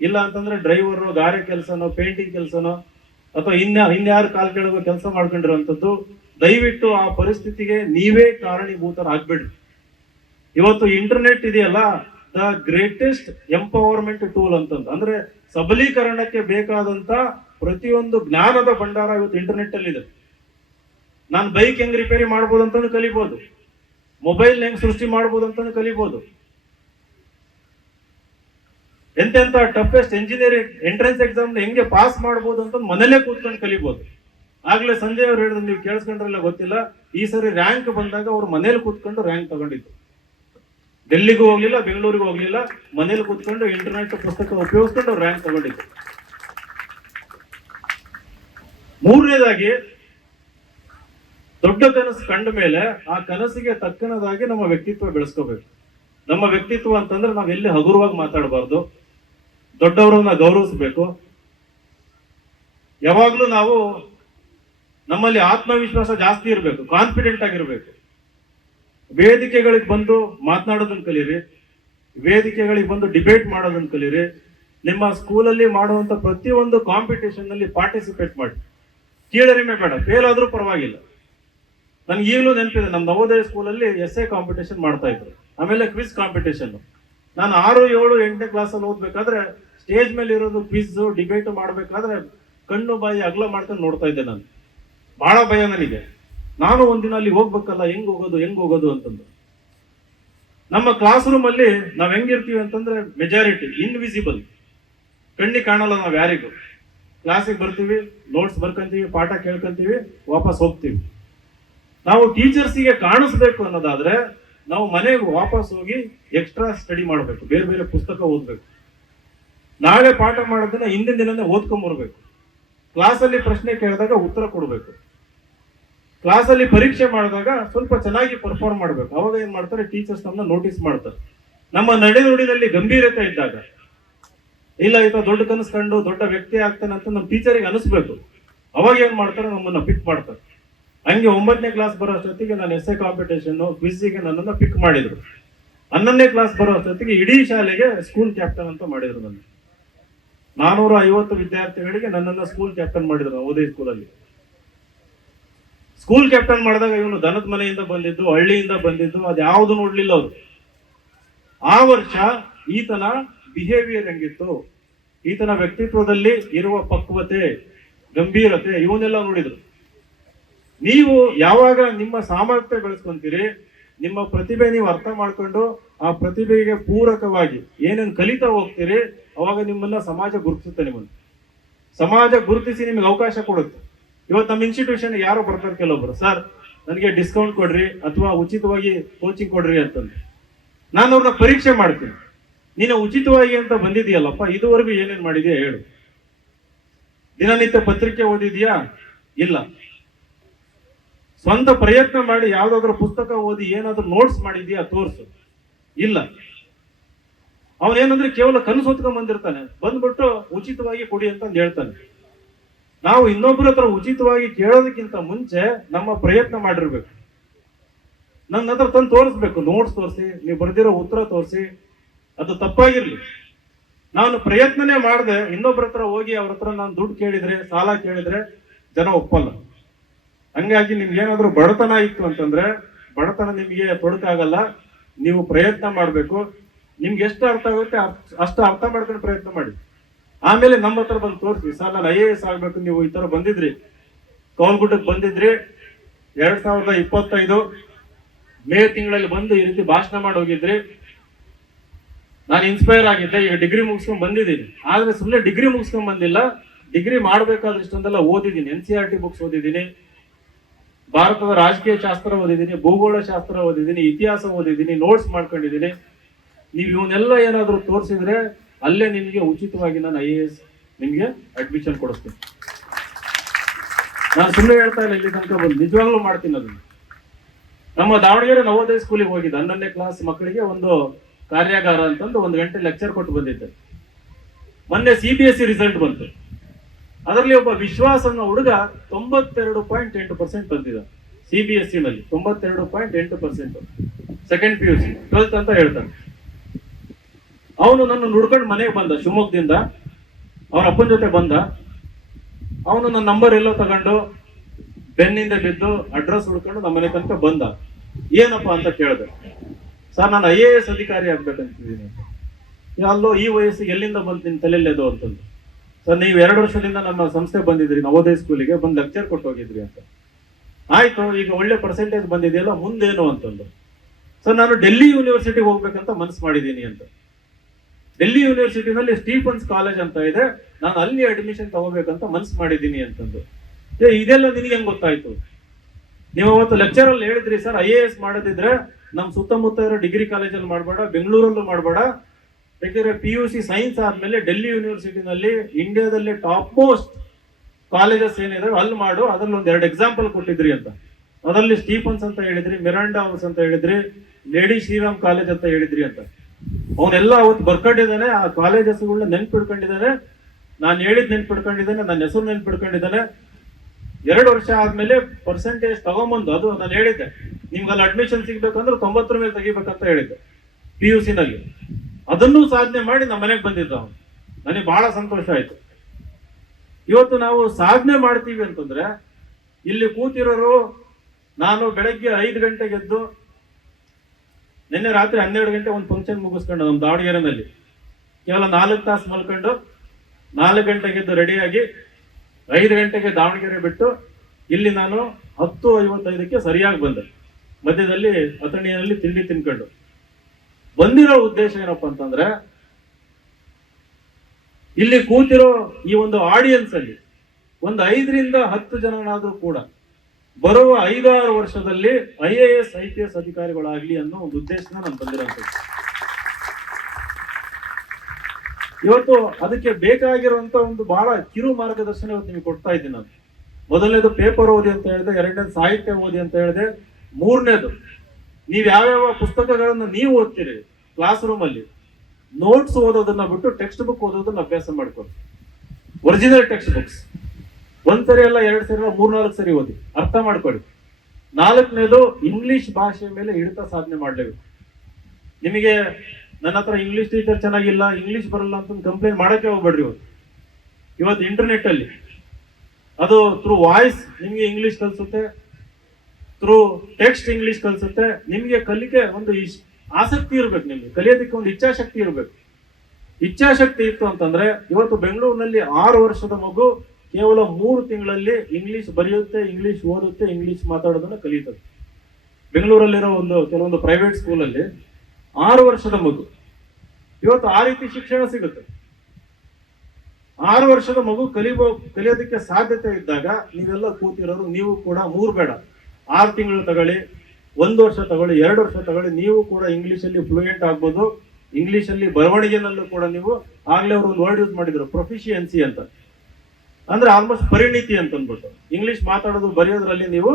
ಇಲ್ಲ ಅಂತಂದ್ರೆ ಡ್ರೈವರ್, ಗಾರೆ ಕೆಲಸನೋ, ಪೇಂಟಿಂಗ್ ಕೆಲಸನೋ, ಅಥವಾ ಇನ್ಯಾರು ಕಾಲ್ ಕೆಳಗೋ ಕೆಲಸ ಮಾಡ್ಕೊಂಡಿರುವಂತದ್ದು. ದಯವಿಟ್ಟು ಆ ಪರಿಸ್ಥಿತಿಗೆ ನೀವೇ ಕಾರಣೀಭೂತರಾಗ್ಬೇಡ್ರಿ. ಇವತ್ತು ಇಂಟರ್ನೆಟ್ ಇದೆಯಲ್ಲ, ದ ಗ್ರೇಟೆಸ್ಟ್ ಎಂಪವರ್ಮೆಂಟ್ ಟೂಲ್ ಅಂತಂದು, ಅಂದ್ರೆ ಸಬಲೀಕರಣಕ್ಕೆ ಬೇಕಾದಂತ ಪ್ರತಿಯೊಂದು ಜ್ಞಾನದ ಭಂಡಾರ ಇವತ್ತು ಇಂಟರ್ನೆಟ್ ಅಲ್ಲಿ ಇದೆ. ನಾನು ಬೈಕ್ ಹೆಂಗ್ ರಿಪೇರಿ ಮಾಡ್ಬೋದು ಅಂತಾನು ಕಲಿಬಹುದು, ಮೊಬೈಲ್ ಹೆಂಗ್ ಸೃಷ್ಟಿ ಮಾಡ್ಬೋದು ಅಂತಾನು ಕಲಿಬಹುದು, ಎಂತೆಂತ ಟಫೆಸ್ಟ್ ಎಂಜಿನಿಯರಿಂಗ್ ಎಂಟ್ರೆನ್ಸ್ ಎಕ್ಸಾಮ್ ಹೆಂಗೆ ಪಾಸ್ ಮಾಡ್ಬೋದು ಅಂತ ಮನೇಲೆ ಕೂತ್ಕೊಂಡು ಕಲಿಬಹುದು. ಆಗ್ಲೇ ಸಂಜಯ್ ಅವ್ರು ಹೇಳಿದ್ರು, ನೀವು ಕೇಳಿಸ್ಕೊಂಡ್ರಲ್ಲ ಗೊತ್ತಿಲ್ಲ, ಈ ಸರಿ ರ್ಯಾಂಕ್ ಬಂದಾಗ ಅವ್ರು ಮನೇಲಿ ಕೂತ್ಕೊಂಡು ರ್ಯಾಂಕ್ ತಗೊಂಡಿದ್ದು. ಡೆಲ್ಲಿಗೂ ಹೋಗ್ಲಿಲ್ಲ, ಬೆಂಗಳೂರಿಗೂ ಹೋಗ್ಲಿಲ್ಲ, ಮನೇಲಿ ಕೂತ್ಕೊಂಡು ಇಂಟರ್ನೆಟ್ ಪುಸ್ತಕ ಉಪಯೋಗಿಸ್ಕೊಂಡು ಅವ್ರು ರ್ಯಾಂಕ್ ತಗೊಂಡಿದ್ದು. ಮೂರನೇದಾಗಿ, ದೊಡ್ಡ ಕನಸು ಕಂಡ ಮೇಲೆ ಆ ಕನಸಿಗೆ ತಕ್ಕನದಾಗಿ ನಮ್ಮ ವ್ಯಕ್ತಿತ್ವ ಬೆಳೆಸ್ಕೋಬೇಕು. ನಮ್ಮ ವ್ಯಕ್ತಿತ್ವ ಅಂತಂದ್ರೆ ನಾವ್ ಎಲ್ಲಿ ಹಗುರವಾಗಿ ಮಾತಾಡಬಾರ್ದು, ದೊಡ್ಡವರನ್ನ ಗೌರವಿಸ್ಬೇಕು. ಯಾವಾಗ್ಲೂ ನಾವು ನಮ್ಮಲ್ಲಿ ಆತ್ಮವಿಶ್ವಾಸ ಜಾಸ್ತಿ ಇರಬೇಕು, ಕಾನ್ಫಿಡೆಂಟ್ ಆಗಿರ್ಬೇಕು. ವೇದಿಕೆಗಳಿಗೆ ಬಂದು ಮಾತನಾಡೋದನ್ನ ಕಲೀರಿ, ವೇದಿಕೆಗಳಿಗೆ ಬಂದು ಡಿಬೇಟ್ ಮಾಡೋದನ್ನ ಕಲೀರಿ. ನಿಮ್ಮ ಸ್ಕೂಲಲ್ಲಿ ಮಾಡುವಂತ ಪ್ರತಿಯೊಂದು ಕಾಂಪಿಟೇಷನ್ ನಲ್ಲಿ ಪಾರ್ಟಿಸಿಪೇಟ್ ಮಾಡಿ. ಕೀಳರಿಮೆ ಬೇಡ, ಫೇಲ್ ಆದ್ರೂ ಪರವಾಗಿಲ್ಲ. ನನ್ಗೆ ಈಗಲೂ ನೆನಪಿದೆ, ನಮ್ಮ ನವೋದಯ ಸ್ಕೂಲಲ್ಲಿ essay ಕಾಂಪಿಟೇಷನ್ ಮಾಡ್ತಾ ಇದ್ರು, ಆಮೇಲೆ ಕ್ವಿಜ್ ಕಾಂಪಿಟೇಷನ್. ನಾನು 6, 7, 8ನೇ ಕ್ಲಾಸಲ್ಲಿ ಓದ್ಬೇಕಾದ್ರೆ ಸ್ಟೇಜ್ ಮೇಲೆ ಇರೋದು ಕ್ವಿಜ್ ಡಿಬೇಟ್ ಮಾಡ್ಬೇಕಾದ್ರೆ ಕಣ್ಣು ಬಾಯಿ ಅಗಲ ಮಾಡ್ಕೊಂಡು ನೋಡ್ತಾ ಇದ್ದೆ. ನಾನು ಬಹಳ ಭಯ ನನಗೆ. ನಾನು ಒಂದಿನ ಅಲ್ಲಿ ಹೋಗ್ಬೇಕಲ್ಲ, ಹೆಂಗ್ ಹೋಗೋದು ಅಂತಂದು. ನಮ್ಮ ಕ್ಲಾಸ್ ರೂಮ್ ಅಲ್ಲಿ ನಾವ್ ಹೆಂಗಿರ್ತೀವಿ ಅಂತಂದ್ರೆ ಮೆಜಾರಿಟಿ ಇನ್ವಿಸಿಬಲ್, ಕಣ್ಣಿಗೆ ಕಾಣಲ್ಲ ನಾವ್ ಯಾರಿಗೂ. ಕ್ಲಾಸಿಗೆ ಬರ್ತೀವಿ, ನೋಟ್ಸ್ ಬರ್ಕೊಂತೀವಿ, ಪಾಠ ಕೇಳ್ಕೊಂತೀವಿ, ವಾಪಸ್ ಹೋಗ್ತೀವಿ. ನಾವು ಟೀಚರ್ಸಿಗೆ ಕಾಣಿಸ್ಬೇಕು ಅನ್ನೋದಾದ್ರೆ ನಾವು ಮನೆಗೆ ವಾಪಸ್ ಹೋಗಿ ಎಕ್ಸ್ಟ್ರಾ ಸ್ಟಡಿ ಮಾಡಬೇಕು, ಬೇರೆ ಬೇರೆ ಪುಸ್ತಕ ಓದ್ಬೇಕು. ನಾಳೆ ಪಾಠ ಮಾಡೋದನ್ನ ಹಿಂದಿನ ದಿನನೇ ಓದ್ಕೊಂಡ್ಬರ್ಬೇಕು. ಕ್ಲಾಸಲ್ಲಿ ಪ್ರಶ್ನೆ ಕೇಳಿದಾಗ ಉತ್ತರ ಕೊಡ್ಬೇಕು. ಕ್ಲಾಸಲ್ಲಿ ಪರೀಕ್ಷೆ ಮಾಡಿದಾಗ ಸ್ವಲ್ಪ ಚೆನ್ನಾಗಿ ಪರ್ಫಾರ್ಮ್ ಮಾಡ್ಬೇಕು. ಅವಾಗ ಏನ್ ಮಾಡ್ತಾರೆ, ಟೀಚರ್ಸ್ ನಮ್ಮನ್ನ ನೋಟಿಸ್ ಮಾಡ್ತಾರೆ. ನಮ್ಮ ನಡೆನುಡಿನಲ್ಲಿ ಗಂಭೀರತೆ ಇದ್ದಾಗ, ಇಲ್ಲ ಈತ ದೊಡ್ಡ ಕನಸು ಕಂಡು ದೊಡ್ಡ ವ್ಯಕ್ತಿ ಆಗ್ತಾನೆ ಅಂತ ನಮ್ಮ ಟೀಚರಿಗೆ ಅನಿಸ್ಬೇಕು. ಅವಾಗ ಏನ್ ಮಾಡ್ತಾರೆ, ನಮ್ಮನ್ನ ಪಿಕ್ ಮಾಡ್ತಾರೆ. ಹಂಗೆ 9ನೇ ಕ್ಲಾಸ್ ಬರೋ ಅಷ್ಟೊತ್ತಿಗೆ ನಾನು essay ಕಾಂಪಿಟೇಷನ್, ಕ್ವಿಜ್ಗೆ ನನ್ನನ್ನು ಪಿಕ್ ಮಾಡಿದ್ರು. 11ನೇ ಕ್ಲಾಸ್ ಬರೋ ಅಷ್ಟೊತ್ತಿಗೆ ಇಡೀ ಶಾಲೆಗೆ ಸ್ಕೂಲ್ ಕ್ಯಾಪ್ಟನ್ ಅಂತ ಮಾಡಿದ್ರು. ನನ್ನ 450 ವಿದ್ಯಾರ್ಥಿಗಳಿಗೆ ನನ್ನನ್ನು ಸ್ಕೂಲ್ ಕ್ಯಾಪ್ಟನ್ ಮಾಡಿದ್ರು ನವೋದಯ ಸ್ಕೂಲಲ್ಲಿ. ಸ್ಕೂಲ್ ಕ್ಯಾಪ್ಟನ್ ಮಾಡಿದಾಗ ಇವನು ದನದ ಮನೆಯಿಂದ ಬಂದಿದ್ದು, ಹಳ್ಳಿಯಿಂದ ಬಂದಿದ್ದು, ಅದು ಯಾವುದು ನೋಡ್ಲಿಲ್ಲ ಅವರು. ಆ ವರ್ಷ ಈತನ ಬಿಹೇವಿಯರ್ ಹೆಂಗಿತ್ತು, ಈತನ ವ್ಯಕ್ತಿತ್ವದಲ್ಲಿ ಇರುವ ಪಕ್ವತೆ, ಗಂಭೀರತೆ, ಇವನ್ನೆಲ್ಲ ನೋಡಿದ್ರು. ನೀವು ಯಾವಾಗ ನಿಮ್ಮ ಸಾಮರ್ಥ್ಯ ಬೆಳೆಸ್ಕೊಂತೀರಿ, ನಿಮ್ಮ ಪ್ರತಿಭೆ ನೀವು ಅರ್ಥ ಮಾಡ್ಕೊಂಡು ಆ ಪ್ರತಿಭೆಗೆ ಪೂರಕವಾಗಿ ಏನೇನು ಕಲಿತಾ ಹೋಗ್ತೀರಿ, ಅವಾಗ ನಿಮ್ಮನ್ನ ಸಮಾಜ ಗುರುತಿಸುತ್ತೆ. ನಿಮ್ಮನ್ನು ಸಮಾಜ ಗುರುತಿಸಿ ನಿಮ್ಗೆ ಅವಕಾಶ ಕೊಡುತ್ತೆ. ಇವತ್ತು ನಮ್ಮ ಇನ್ಸ್ಟಿಟ್ಯೂಷನ್ ಯಾರೋ ಬರ್ತಾರೆ ಕೆಲವೊಬ್ರು, ಸರ್ ನನಗೆ ಡಿಸ್ಕೌಂಟ್ ಕೊಡ್ರಿ ಅಥವಾ ಉಚಿತವಾಗಿ ಕೋಚಿಂಗ್ ಕೊಡ್ರಿ ಅಂತಂದು. ನಾನು ಅವ್ರನ್ನ ಪರೀಕ್ಷೆ ಮಾಡ್ತೀನಿ. ನೀನು ಉಚಿತವಾಗಿ ಅಂತ ಬಂದಿದೆಯಲ್ಲಪ್ಪ, ಇದುವರೆಗೂ ಏನೇನು ಮಾಡಿದ್ಯಾ ಹೇಳು. ದಿನನಿತ್ಯ ಪತ್ರಿಕೆ ಓದಿದ್ಯಾ? ಇಲ್ಲ. ಸ್ವಂತ ಪ್ರಯತ್ನ ಮಾಡಿ ಯಾವ್ದಾದ್ರು ಪುಸ್ತಕ ಓದಿ ಏನಾದ್ರೂ ನೋಟ್ಸ್ ಮಾಡಿದ್ಯಾ? ತೋರ್ಸು. ಇಲ್ಲ. ಅವನೇನಂದ್ರೆ ಕೇವಲ ಕನಸು ಹೊತ್ಕೊಂಡ್ ಬಂದಿರ್ತಾನೆ, ಬಂದ್ಬಿಟ್ಟು ಉಚಿತವಾಗಿ ಕೊಡಿ ಅಂತ ಹೇಳ್ತಾನೆ. ನಾವು ಇನ್ನೊಬ್ಬರ ಹತ್ರ ಉಚಿತವಾಗಿ ಕೇಳೋದಕ್ಕಿಂತ ಮುಂಚೆ ನಮ್ಮ ಪ್ರಯತ್ನ ಮಾಡಿರ್ಬೇಕು. ನನ್ನ ಹತ್ರ ತಂದು ತೋರಿಸ್ಬೇಕು, ನೋಟ್ಸ್ ತೋರಿಸಿ, ನೀವು ಬರೆದಿರೋ ಉತ್ತರ ತೋರಿಸಿ. ಅದು ತಪ್ಪಾಗಿರ್ಲಿ, ನಾನು ಪ್ರಯತ್ನನೇ ಮಾಡದೆ ಇನ್ನೊಬ್ಬರ ಹತ್ರ ಹೋಗಿ ಅವ್ರ ಹತ್ರ ನಾನು ದುಡ್ಡು ಕೇಳಿದ್ರೆ, ಸಾಲ ಕೇಳಿದ್ರೆ ಜನ ಒಪ್ಪಲ್ಲ. ಹಂಗಾಗಿ ನಿಮ್ಗೆ ಏನಾದ್ರು ಬಡತನ ಇತ್ತು ಅಂತಂದ್ರೆ, ಬಡತನ ನಿಮಗೆ ತೊಡಕಾಗಲ್ಲ. ನೀವು ಪ್ರಯತ್ನ ಮಾಡಬೇಕು. ನಿಮ್ಗೆ ಎಷ್ಟು ಅರ್ಥ ಆಗುತ್ತೆ ಅಷ್ಟು ಅರ್ಥ ಮಾಡ್ಕೊಂಡು ಪ್ರಯತ್ನ ಮಾಡಿ. ಆಮೇಲೆ ನಮ್ಮ ಹತ್ರ ಬಂದು ತೋರಿಸಿ, ಸರ್ ನಾನು IAS ಆಗ್ಬೇಕು, ನೀವು ಈ ತರ ಬಂದಿದ್ರಿ, ಕೌಲ್ಗುಡ್ಡಕ್ಕೆ ಬಂದಿದ್ರಿ 2025 ಮೇ ತಿಂಗಳಲ್ಲಿ ಬಂದು ಈ ರೀತಿ ಭಾಷಣ ಮಾಡಿ ಹೋಗಿದ್ರಿ, ನಾನು ಇನ್ಸ್ಪೈರ್ ಆಗಿದ್ದೆ, ಈಗ ಡಿಗ್ರಿ ಮುಗಿಸ್ಕೊಂಡ್ ಬಂದಿದ್ದೀನಿ. ಆದ್ರೆ ಸುಮ್ಮನೆ ಡಿಗ್ರಿ ಮುಗಿಸ್ಕೊಂಡ್ ಬಂದಿಲ್ಲ, ಡಿಗ್ರಿ ಮಾಡ್ಬೇಕಾದ್ರೆ ಇಷ್ಟೊಂದೆಲ್ಲ ಓದಿದ್ದೀನಿ. NCERT ಬುಕ್ಸ್ ಓದಿದ್ದೀನಿ, ಭಾರತದ ರಾಜಕೀಯ ಶಾಸ್ತ್ರ ಓದಿದ್ದೀನಿ, ಭೂಗೋಳ ಶಾಸ್ತ್ರ ಓದಿದ್ದೀನಿ, ಇತಿಹಾಸ ಓದಿದ್ದೀನಿ, ನೋಟ್ಸ್ ಮಾಡ್ಕೊಂಡಿದ್ದೀನಿ. ನೀವು ಇವನ್ನೆಲ್ಲ ಏನಾದ್ರು ತೋರಿಸಿದ್ರೆ ಅಲ್ಲೇ ನಿಮಗೆ ಉಚಿತವಾಗಿ ನಾನು IAS ನಿಮ್ಗೆ ಅಡ್ಮಿಷನ್ ಕೊಡಿಸ್ತೀನಿ. ನಾನು ಸುಮ್ಮನೆ ಹೇಳ್ತಾ ಇಲ್ಲ, ಇಲ್ಲಿ ತನಕ ಬಂದು ನಿಜವಾಗ್ಲೂ ಮಾಡ್ತೀನಿ ಅದನ್ನು. ನಮ್ಮ ದಾವಣಗೆರೆ ನವೋದಯ ಸ್ಕೂಲಿಗೆ ಹೋಗಿದ್ದೆ, 11ನೇ ಕ್ಲಾಸ್ ಮಕ್ಕಳಿಗೆ ಒಂದು ಕಾರ್ಯಾಗಾರ ಅಂತಂದು 1 ಗಂಟೆ ಲೆಕ್ಚರ್ ಕೊಟ್ಟು ಬಂದಿದ್ದೆ. ಮೊನ್ನೆ CBSE ರಿಸಲ್ಟ್ ಬಂತು. ಅದರಲ್ಲಿ ಒಬ್ಬ ವಿಶ್ವಾಸ ಅನ್ನೋ ಹುಡುಗ 92.8% ಬಂದಿದ್ದ. CBSE ನಲ್ಲಿ 92.8%, ಸೆಕೆಂಡ್ PUC 12th ಅಂತ ಹೇಳ್ತಾನೆ. ಅವನು ನನ್ನ ನುಡ್ಕೊಂಡು ಮನೆಗೆ ಬಂದ, ಶಿವಮೊಗ್ಗದಿಂದ ಅವನ ಅಪ್ಪನ ಜೊತೆ ಬಂದ. ಅವನು ನನ್ನ ನಂಬರ್ ಎಲ್ಲೋ ತಗೊಂಡು ಬೆನ್ನಿಂದ ಬಿದ್ದು ಅಡ್ರೆಸ್ ಹುಡ್ಕೊಂಡು ನಮ್ಮ ಮನೆ ತನಕ ಬಂದ. ಏನಪ್ಪ ಅಂತ ಕೇಳಿದೆ. ಸರ್ ನಾನು IAS ಅಧಿಕಾರಿ ಆಗ್ಬೇಕಂತಿದ್ದೀನಿ. ಅಲ್ಲೋ ಈ ವಯಸ್ಸಿಗೆ ಎಲ್ಲಿಂದ ಬಂತು ನಿನ್ ತಲೆಯಲ್ಲೇದು ಅಂತಂದು. ಸರ್ ನೀವು 2 ವರ್ಷದಿಂದ ನಮ್ಮ ಸಂಸ್ಥೆ ಬಂದಿದ್ರಿ, ನವೋದಯ ಸ್ಕೂಲಿಗೆ ಬಂದು ಲೆಕ್ಚರ್ ಕೊಟ್ಟು ಹೋಗಿದ್ರಿ ಅಂತ. ಆಯ್ತು, ಈಗ ಒಳ್ಳೆ ಪರ್ಸೆಂಟೇಜ್ ಬಂದಿದೆಯಲ್ಲ, ಮುಂದೇನು ಅಂತಂದು. ಸರ್ ನಾನು ಡೆಲ್ಲಿ ಯೂನಿವರ್ಸಿಟಿಗೆ ಹೋಗ್ಬೇಕಂತ ಮನಸ್ಸು ಮಾಡಿದ್ದೀನಿ ಅಂತ. ಡೆಲ್ಲಿ ಯೂನಿವರ್ಸಿಟಿನಲ್ಲಿ ಸ್ಟೀಫನ್ಸ್ ಕಾಲೇಜ್ ಅಂತ ಇದೆ, ನಾನು ಅಲ್ಲಿ ಅಡ್ಮಿಷನ್ ತಗೋಬೇಕಂತ ಮನಸ್ಸು ಮಾಡಿದ್ದೀನಿ ಅಂತಂದು. ಇದೆಲ್ಲ ನಿನಗೆ ಹೆಂಗ್ ಗೊತ್ತಾಯ್ತು? ನೀವು ಅವತ್ತು ಲೆಕ್ಚರ್ ಅಲ್ಲಿ ಹೇಳಿದ್ರಿ, ಸರ್ IAS ಮಾಡೋದಿದ್ರೆ ನಮ್ ಸುತ್ತಮುತ್ತ ಇರೋ ಡಿಗ್ರಿ ಕಾಲೇಜಲ್ಲಿ ಮಾಡಬೇಡ, ಬೆಂಗಳೂರಲ್ಲೂ ಮಾಡಬೇಡ, ಯಾಕಂದ್ರೆ PUC ಸೈನ್ಸ್ ಆದ್ಮೇಲೆ ಡೆಲ್ಲಿ ಯೂನಿವರ್ಸಿಟಿನಲ್ಲಿ ಇಂಡಿಯಾದಲ್ಲಿ ಟಾಪ್ ಮೋಸ್ಟ್ ಕಾಲೇಜಸ್ ಏನಿದೆ ಅಲ್ಲಿ ಮಾಡು. ಅದ್ರಲ್ಲಿ 2 ಎಕ್ಸಾಂಪಲ್ ಕೊಟ್ಟಿದ್ರಿ ಅಂತ. ಅದರಲ್ಲಿ ಸ್ಟೀಫನ್ಸ್ ಅಂತ ಹೇಳಿದ್ರಿ, ಮಿರಾಂಡಾ ಹೌಸ್ ಅಂತ ಹೇಳಿದ್ರಿ, ಲೇಡಿ ಶ್ರೀರಾಮ್ ಕಾಲೇಜ್ ಅಂತ ಹೇಳಿದ್ರಿ ಅಂತ. ಅವನೆಲ್ಲ ಅವತ್ತು ಬರ್ಕೊಂಡಿದ್ದಾನೆ, ಆ ಕಾಲೇಜಸ್ಗಳನ್ನ ನೆನ್ಪಿಡ್ಕೊಂಡಿದ್ದಾನೆ, ನಾನು ಹೇಳಿದ್ ನೆನ್ಪಿಡ್ಕೊಂಡಿದ್ದಾನೆ, ನನ್ನ ಹೆಸರು ನೆನ್ಪಿಡ್ಕೊಂಡಿದ್ದಾನೆ. 2 ವರ್ಷ ಆದ್ಮೇಲೆ ಪರ್ಸೆಂಟೇಜ್ ತಗೊಂಬಂದು, ಅದು ನಾನು ಹೇಳಿದ್ದೆ ನಿಮ್ಗಲ್ಲಿ ಅಡ್ಮಿಷನ್ ಸಿಗ್ಬೇಕಂದ್ರೆ 90 ಮೇಲೆ ತೆಗಿಬೇಕಂತ ಹೇಳಿದ್ದೆ PUC ನಲ್ಲಿ. ಅದನ್ನೂ ಸಾಧನೆ ಮಾಡಿ ನಮ್ಮ ಮನೆಗೆ ಬಂದಿದ್ದ ಅವನು. ನನಗೆ ಬಹಳ ಸಂತೋಷ ಆಯ್ತು. ಇವತ್ತು ನಾವು ಸಾಧನೆ ಮಾಡ್ತೀವಿ ಅಂತಂದ್ರೆ, ಇಲ್ಲಿ ಕೂತಿರೋರು, ನಾನು ಬೆಳಗ್ಗೆ 5 ಗಂಟೆಗೆ ಎದ್ದು ನಿನ್ನೆ ರಾತ್ರಿ 12 ಗಂಟೆ ಒಂದು ಫಂಕ್ಷನ್ ಮುಗಿಸ್ಕೊಂಡು ನಮ್ಮ ದಾವಣಗೆರೆನಲ್ಲಿ ಕೇವಲ 4 ತಾಸು ಮಲ್ಕೊಂಡು 4 ಗಂಟೆಗೆ ಎದ್ದು ರೆಡಿಯಾಗಿ 5 ಗಂಟೆಗೆ ದಾವಣಗೆರೆ ಬಿಟ್ಟು ಇಲ್ಲಿ ನಾನು 10:55ಕ್ಕೆ ಸರಿಯಾಗಿ ಬಂದೆ. ಮಧ್ಯದಲ್ಲಿ ಅಥಣಿಯಲ್ಲಿ ತಿಂಡಿ ತಿನ್ಕೊಂಡು ಬಂದಿರೋ ಉದ್ದೇಶ ಏನಪ್ಪಾ ಅಂತಂದ್ರೆ, ಇಲ್ಲಿ ಕೂತಿರೋ ಈ ಒಂದು ಆಡಿಯನ್ಸ್ ಅಲ್ಲಿ ಒಂದು 5ರಿಂದ 10 ಜನನಾದ್ರೂ ಕೂಡ ಬರುವ 5-6 ವರ್ಷದಲ್ಲಿ IAS IPS ಅಧಿಕಾರಿಗಳಾಗ್ಲಿ ಅನ್ನೋ ಒಂದು ಉದ್ದೇಶನ ನಾನು ಬಂದಿರೋಂಥದ್ದು. ಇವತ್ತು ಅದಕ್ಕೆ ಬೇಕಾಗಿರುವಂತ ಒಂದು ಬಹಳ ಕಿರು ಮಾರ್ಗದರ್ಶನ ಇವತ್ತು ನಿಮಗೆ ಕೊಡ್ತಾ ಇದ್ದೀನಿ ನಾನು. ಮೊದಲನೇದು ಪೇಪರ್ ಓದಿ ಅಂತ ಹೇಳಿದೆ, 2ನೇದು ಸಾಹಿತ್ಯ ಓದಿ ಅಂತ ಹೇಳಿದೆ, 3ನೇದು ನೀವು ಯಾವ್ಯಾವ ಪುಸ್ತಕಗಳನ್ನ ನೀವು ಓದ್ತೀರಿ ಕ್ಲಾಸ್ ರೂಮ್ ಅಲ್ಲಿ, ನೋಟ್ಸ್ ಓದೋದನ್ನ ಬಿಟ್ಟು ಟೆಕ್ಸ್ಟ್ ಬುಕ್ ಓದೋದನ್ನ ಅಭ್ಯಾಸ ಮಾಡ್ಕೊಳ್ಳಿ. ಒರಿಜಿನಲ್ ಟೆಕ್ಸ್ಟ್ ಬುಕ್ಸ್ 1 ಸರಿ ಅಲ್ಲ, 2 ಸರಿ ಅಲ್ಲ, 3-4 ಸರಿ ಓದಿ, ಅರ್ಥ ಮಾಡ್ಕೊಳ್ಳಿ. 4ನೇದು ಇಂಗ್ಲಿಷ್ ಭಾಷೆ ಮೇಲೆ ಹಿಡಿತ ಸಾಧನೆ ಮಾಡ್ಲೇಬೇಕು. ನಿಮಗೆ ನನ್ನ ಹತ್ರ ಇಂಗ್ಲಿಷ್ ಟೀಚರ್ ಚೆನ್ನಾಗಿಲ್ಲ, ಇಂಗ್ಲಿಷ್ ಬರಲ್ಲ ಅಂತ ಕಂಪ್ಲೇಂಟ್ ಮಾಡಕ್ಕೆ ಹೋಗ್ಬೇಡ್ರಿ. ಇವತ್ತು ಇಂಟರ್ನೆಟ್ ಅಲ್ಲಿ ಅದು ಥ್ರೂ ವಾಯ್ಸ್ ನಿಮ್ಗೆ ಇಂಗ್ಲಿಷ್ ಕಲಿಸುತ್ತೆ, ಥ್ರೂ ಟೆಕ್ಸ್ಟ್ ಇಂಗ್ಲಿಷ್ ಕಲಿಸುತ್ತೆ. ನಿಮ್ಗೆ ಕಲಿಕೆ ಒಂದು ಆಸಕ್ತಿ ಇರ್ಬೇಕು, ನಿಮ್ಗೆ ಕಲಿಯೋದಕ್ಕೆ ಒಂದು ಇಚ್ಛಾಶಕ್ತಿ ಇರ್ಬೇಕು. ಇಚ್ಛಾಶಕ್ತಿ ಇತ್ತು ಅಂತಂದ್ರೆ ಇವತ್ತು ಬೆಂಗಳೂರಿನಲ್ಲಿ 6 ವರ್ಷದ ಮಗು ಕೇವಲ 3 ತಿಂಗಳಲ್ಲಿ ಇಂಗ್ಲಿಷ್ ಬರೆಯುತ್ತೆ, ಇಂಗ್ಲಿಷ್ ಓದುತ್ತೆ, ಇಂಗ್ಲಿಷ್ ಮಾತಾಡೋದನ್ನ ಕಲಿಯುತ್ತದೆ. ಬೆಂಗಳೂರಲ್ಲಿರೋ ಕೆಲವೊಂದು ಪ್ರೈವೇಟ್ ಸ್ಕೂಲಲ್ಲಿ 6 ವರ್ಷದ ಮಗು ಇವತ್ತು ಆ ರೀತಿ ಶಿಕ್ಷಣ ಸಿಗುತ್ತೆ. 6 ವರ್ಷದ ಮಗು ಕಲಿಯೋದಕ್ಕೆ ಸಾಧ್ಯತೆ ಇದ್ದಾಗ ನೀವೆಲ್ಲ ಕೂತಿರೋರು, ನೀವು ಕೂಡ 3 ಬೇಡ 6 ತಿಂಗಳು ತಗೊಳ್ಳಿ, 1 ವರ್ಷ ತಗೊಳ್ಳಿ, 2 ವರ್ಷ ತಗೊಳ್ಳಿ, ನೀವು ಕೂಡ ಇಂಗ್ಲಿಷಲ್ಲಿ ಫ್ಲೂಯೆಂಟ್ ಆಗ್ಬೋದು. ಇಂಗ್ಲಿಷಲ್ಲಿ ಬರವಣಿಗೆನಲ್ಲೂ ಕೂಡ ನೀವು ಆಗ್ಲೇ ಅವರು ಒಂದು ವರ್ಡ್ ಯೂಸ್ ಮಾಡಿದ್ರು, ಪ್ರೊಫಿಷಿಯನ್ಸಿ ಅಂತ, ಅಂದ್ರೆ ಆಲ್ಮೋಸ್ಟ್ ಪರಿಣಿತಿ ಅಂತ ಅಂದ್ಬಿಟ್ಟು. ಇಂಗ್ಲಿಷ್ ಮಾತಾಡೋದು ಬರೆಯೋದ್ರಲ್ಲಿ ನೀವು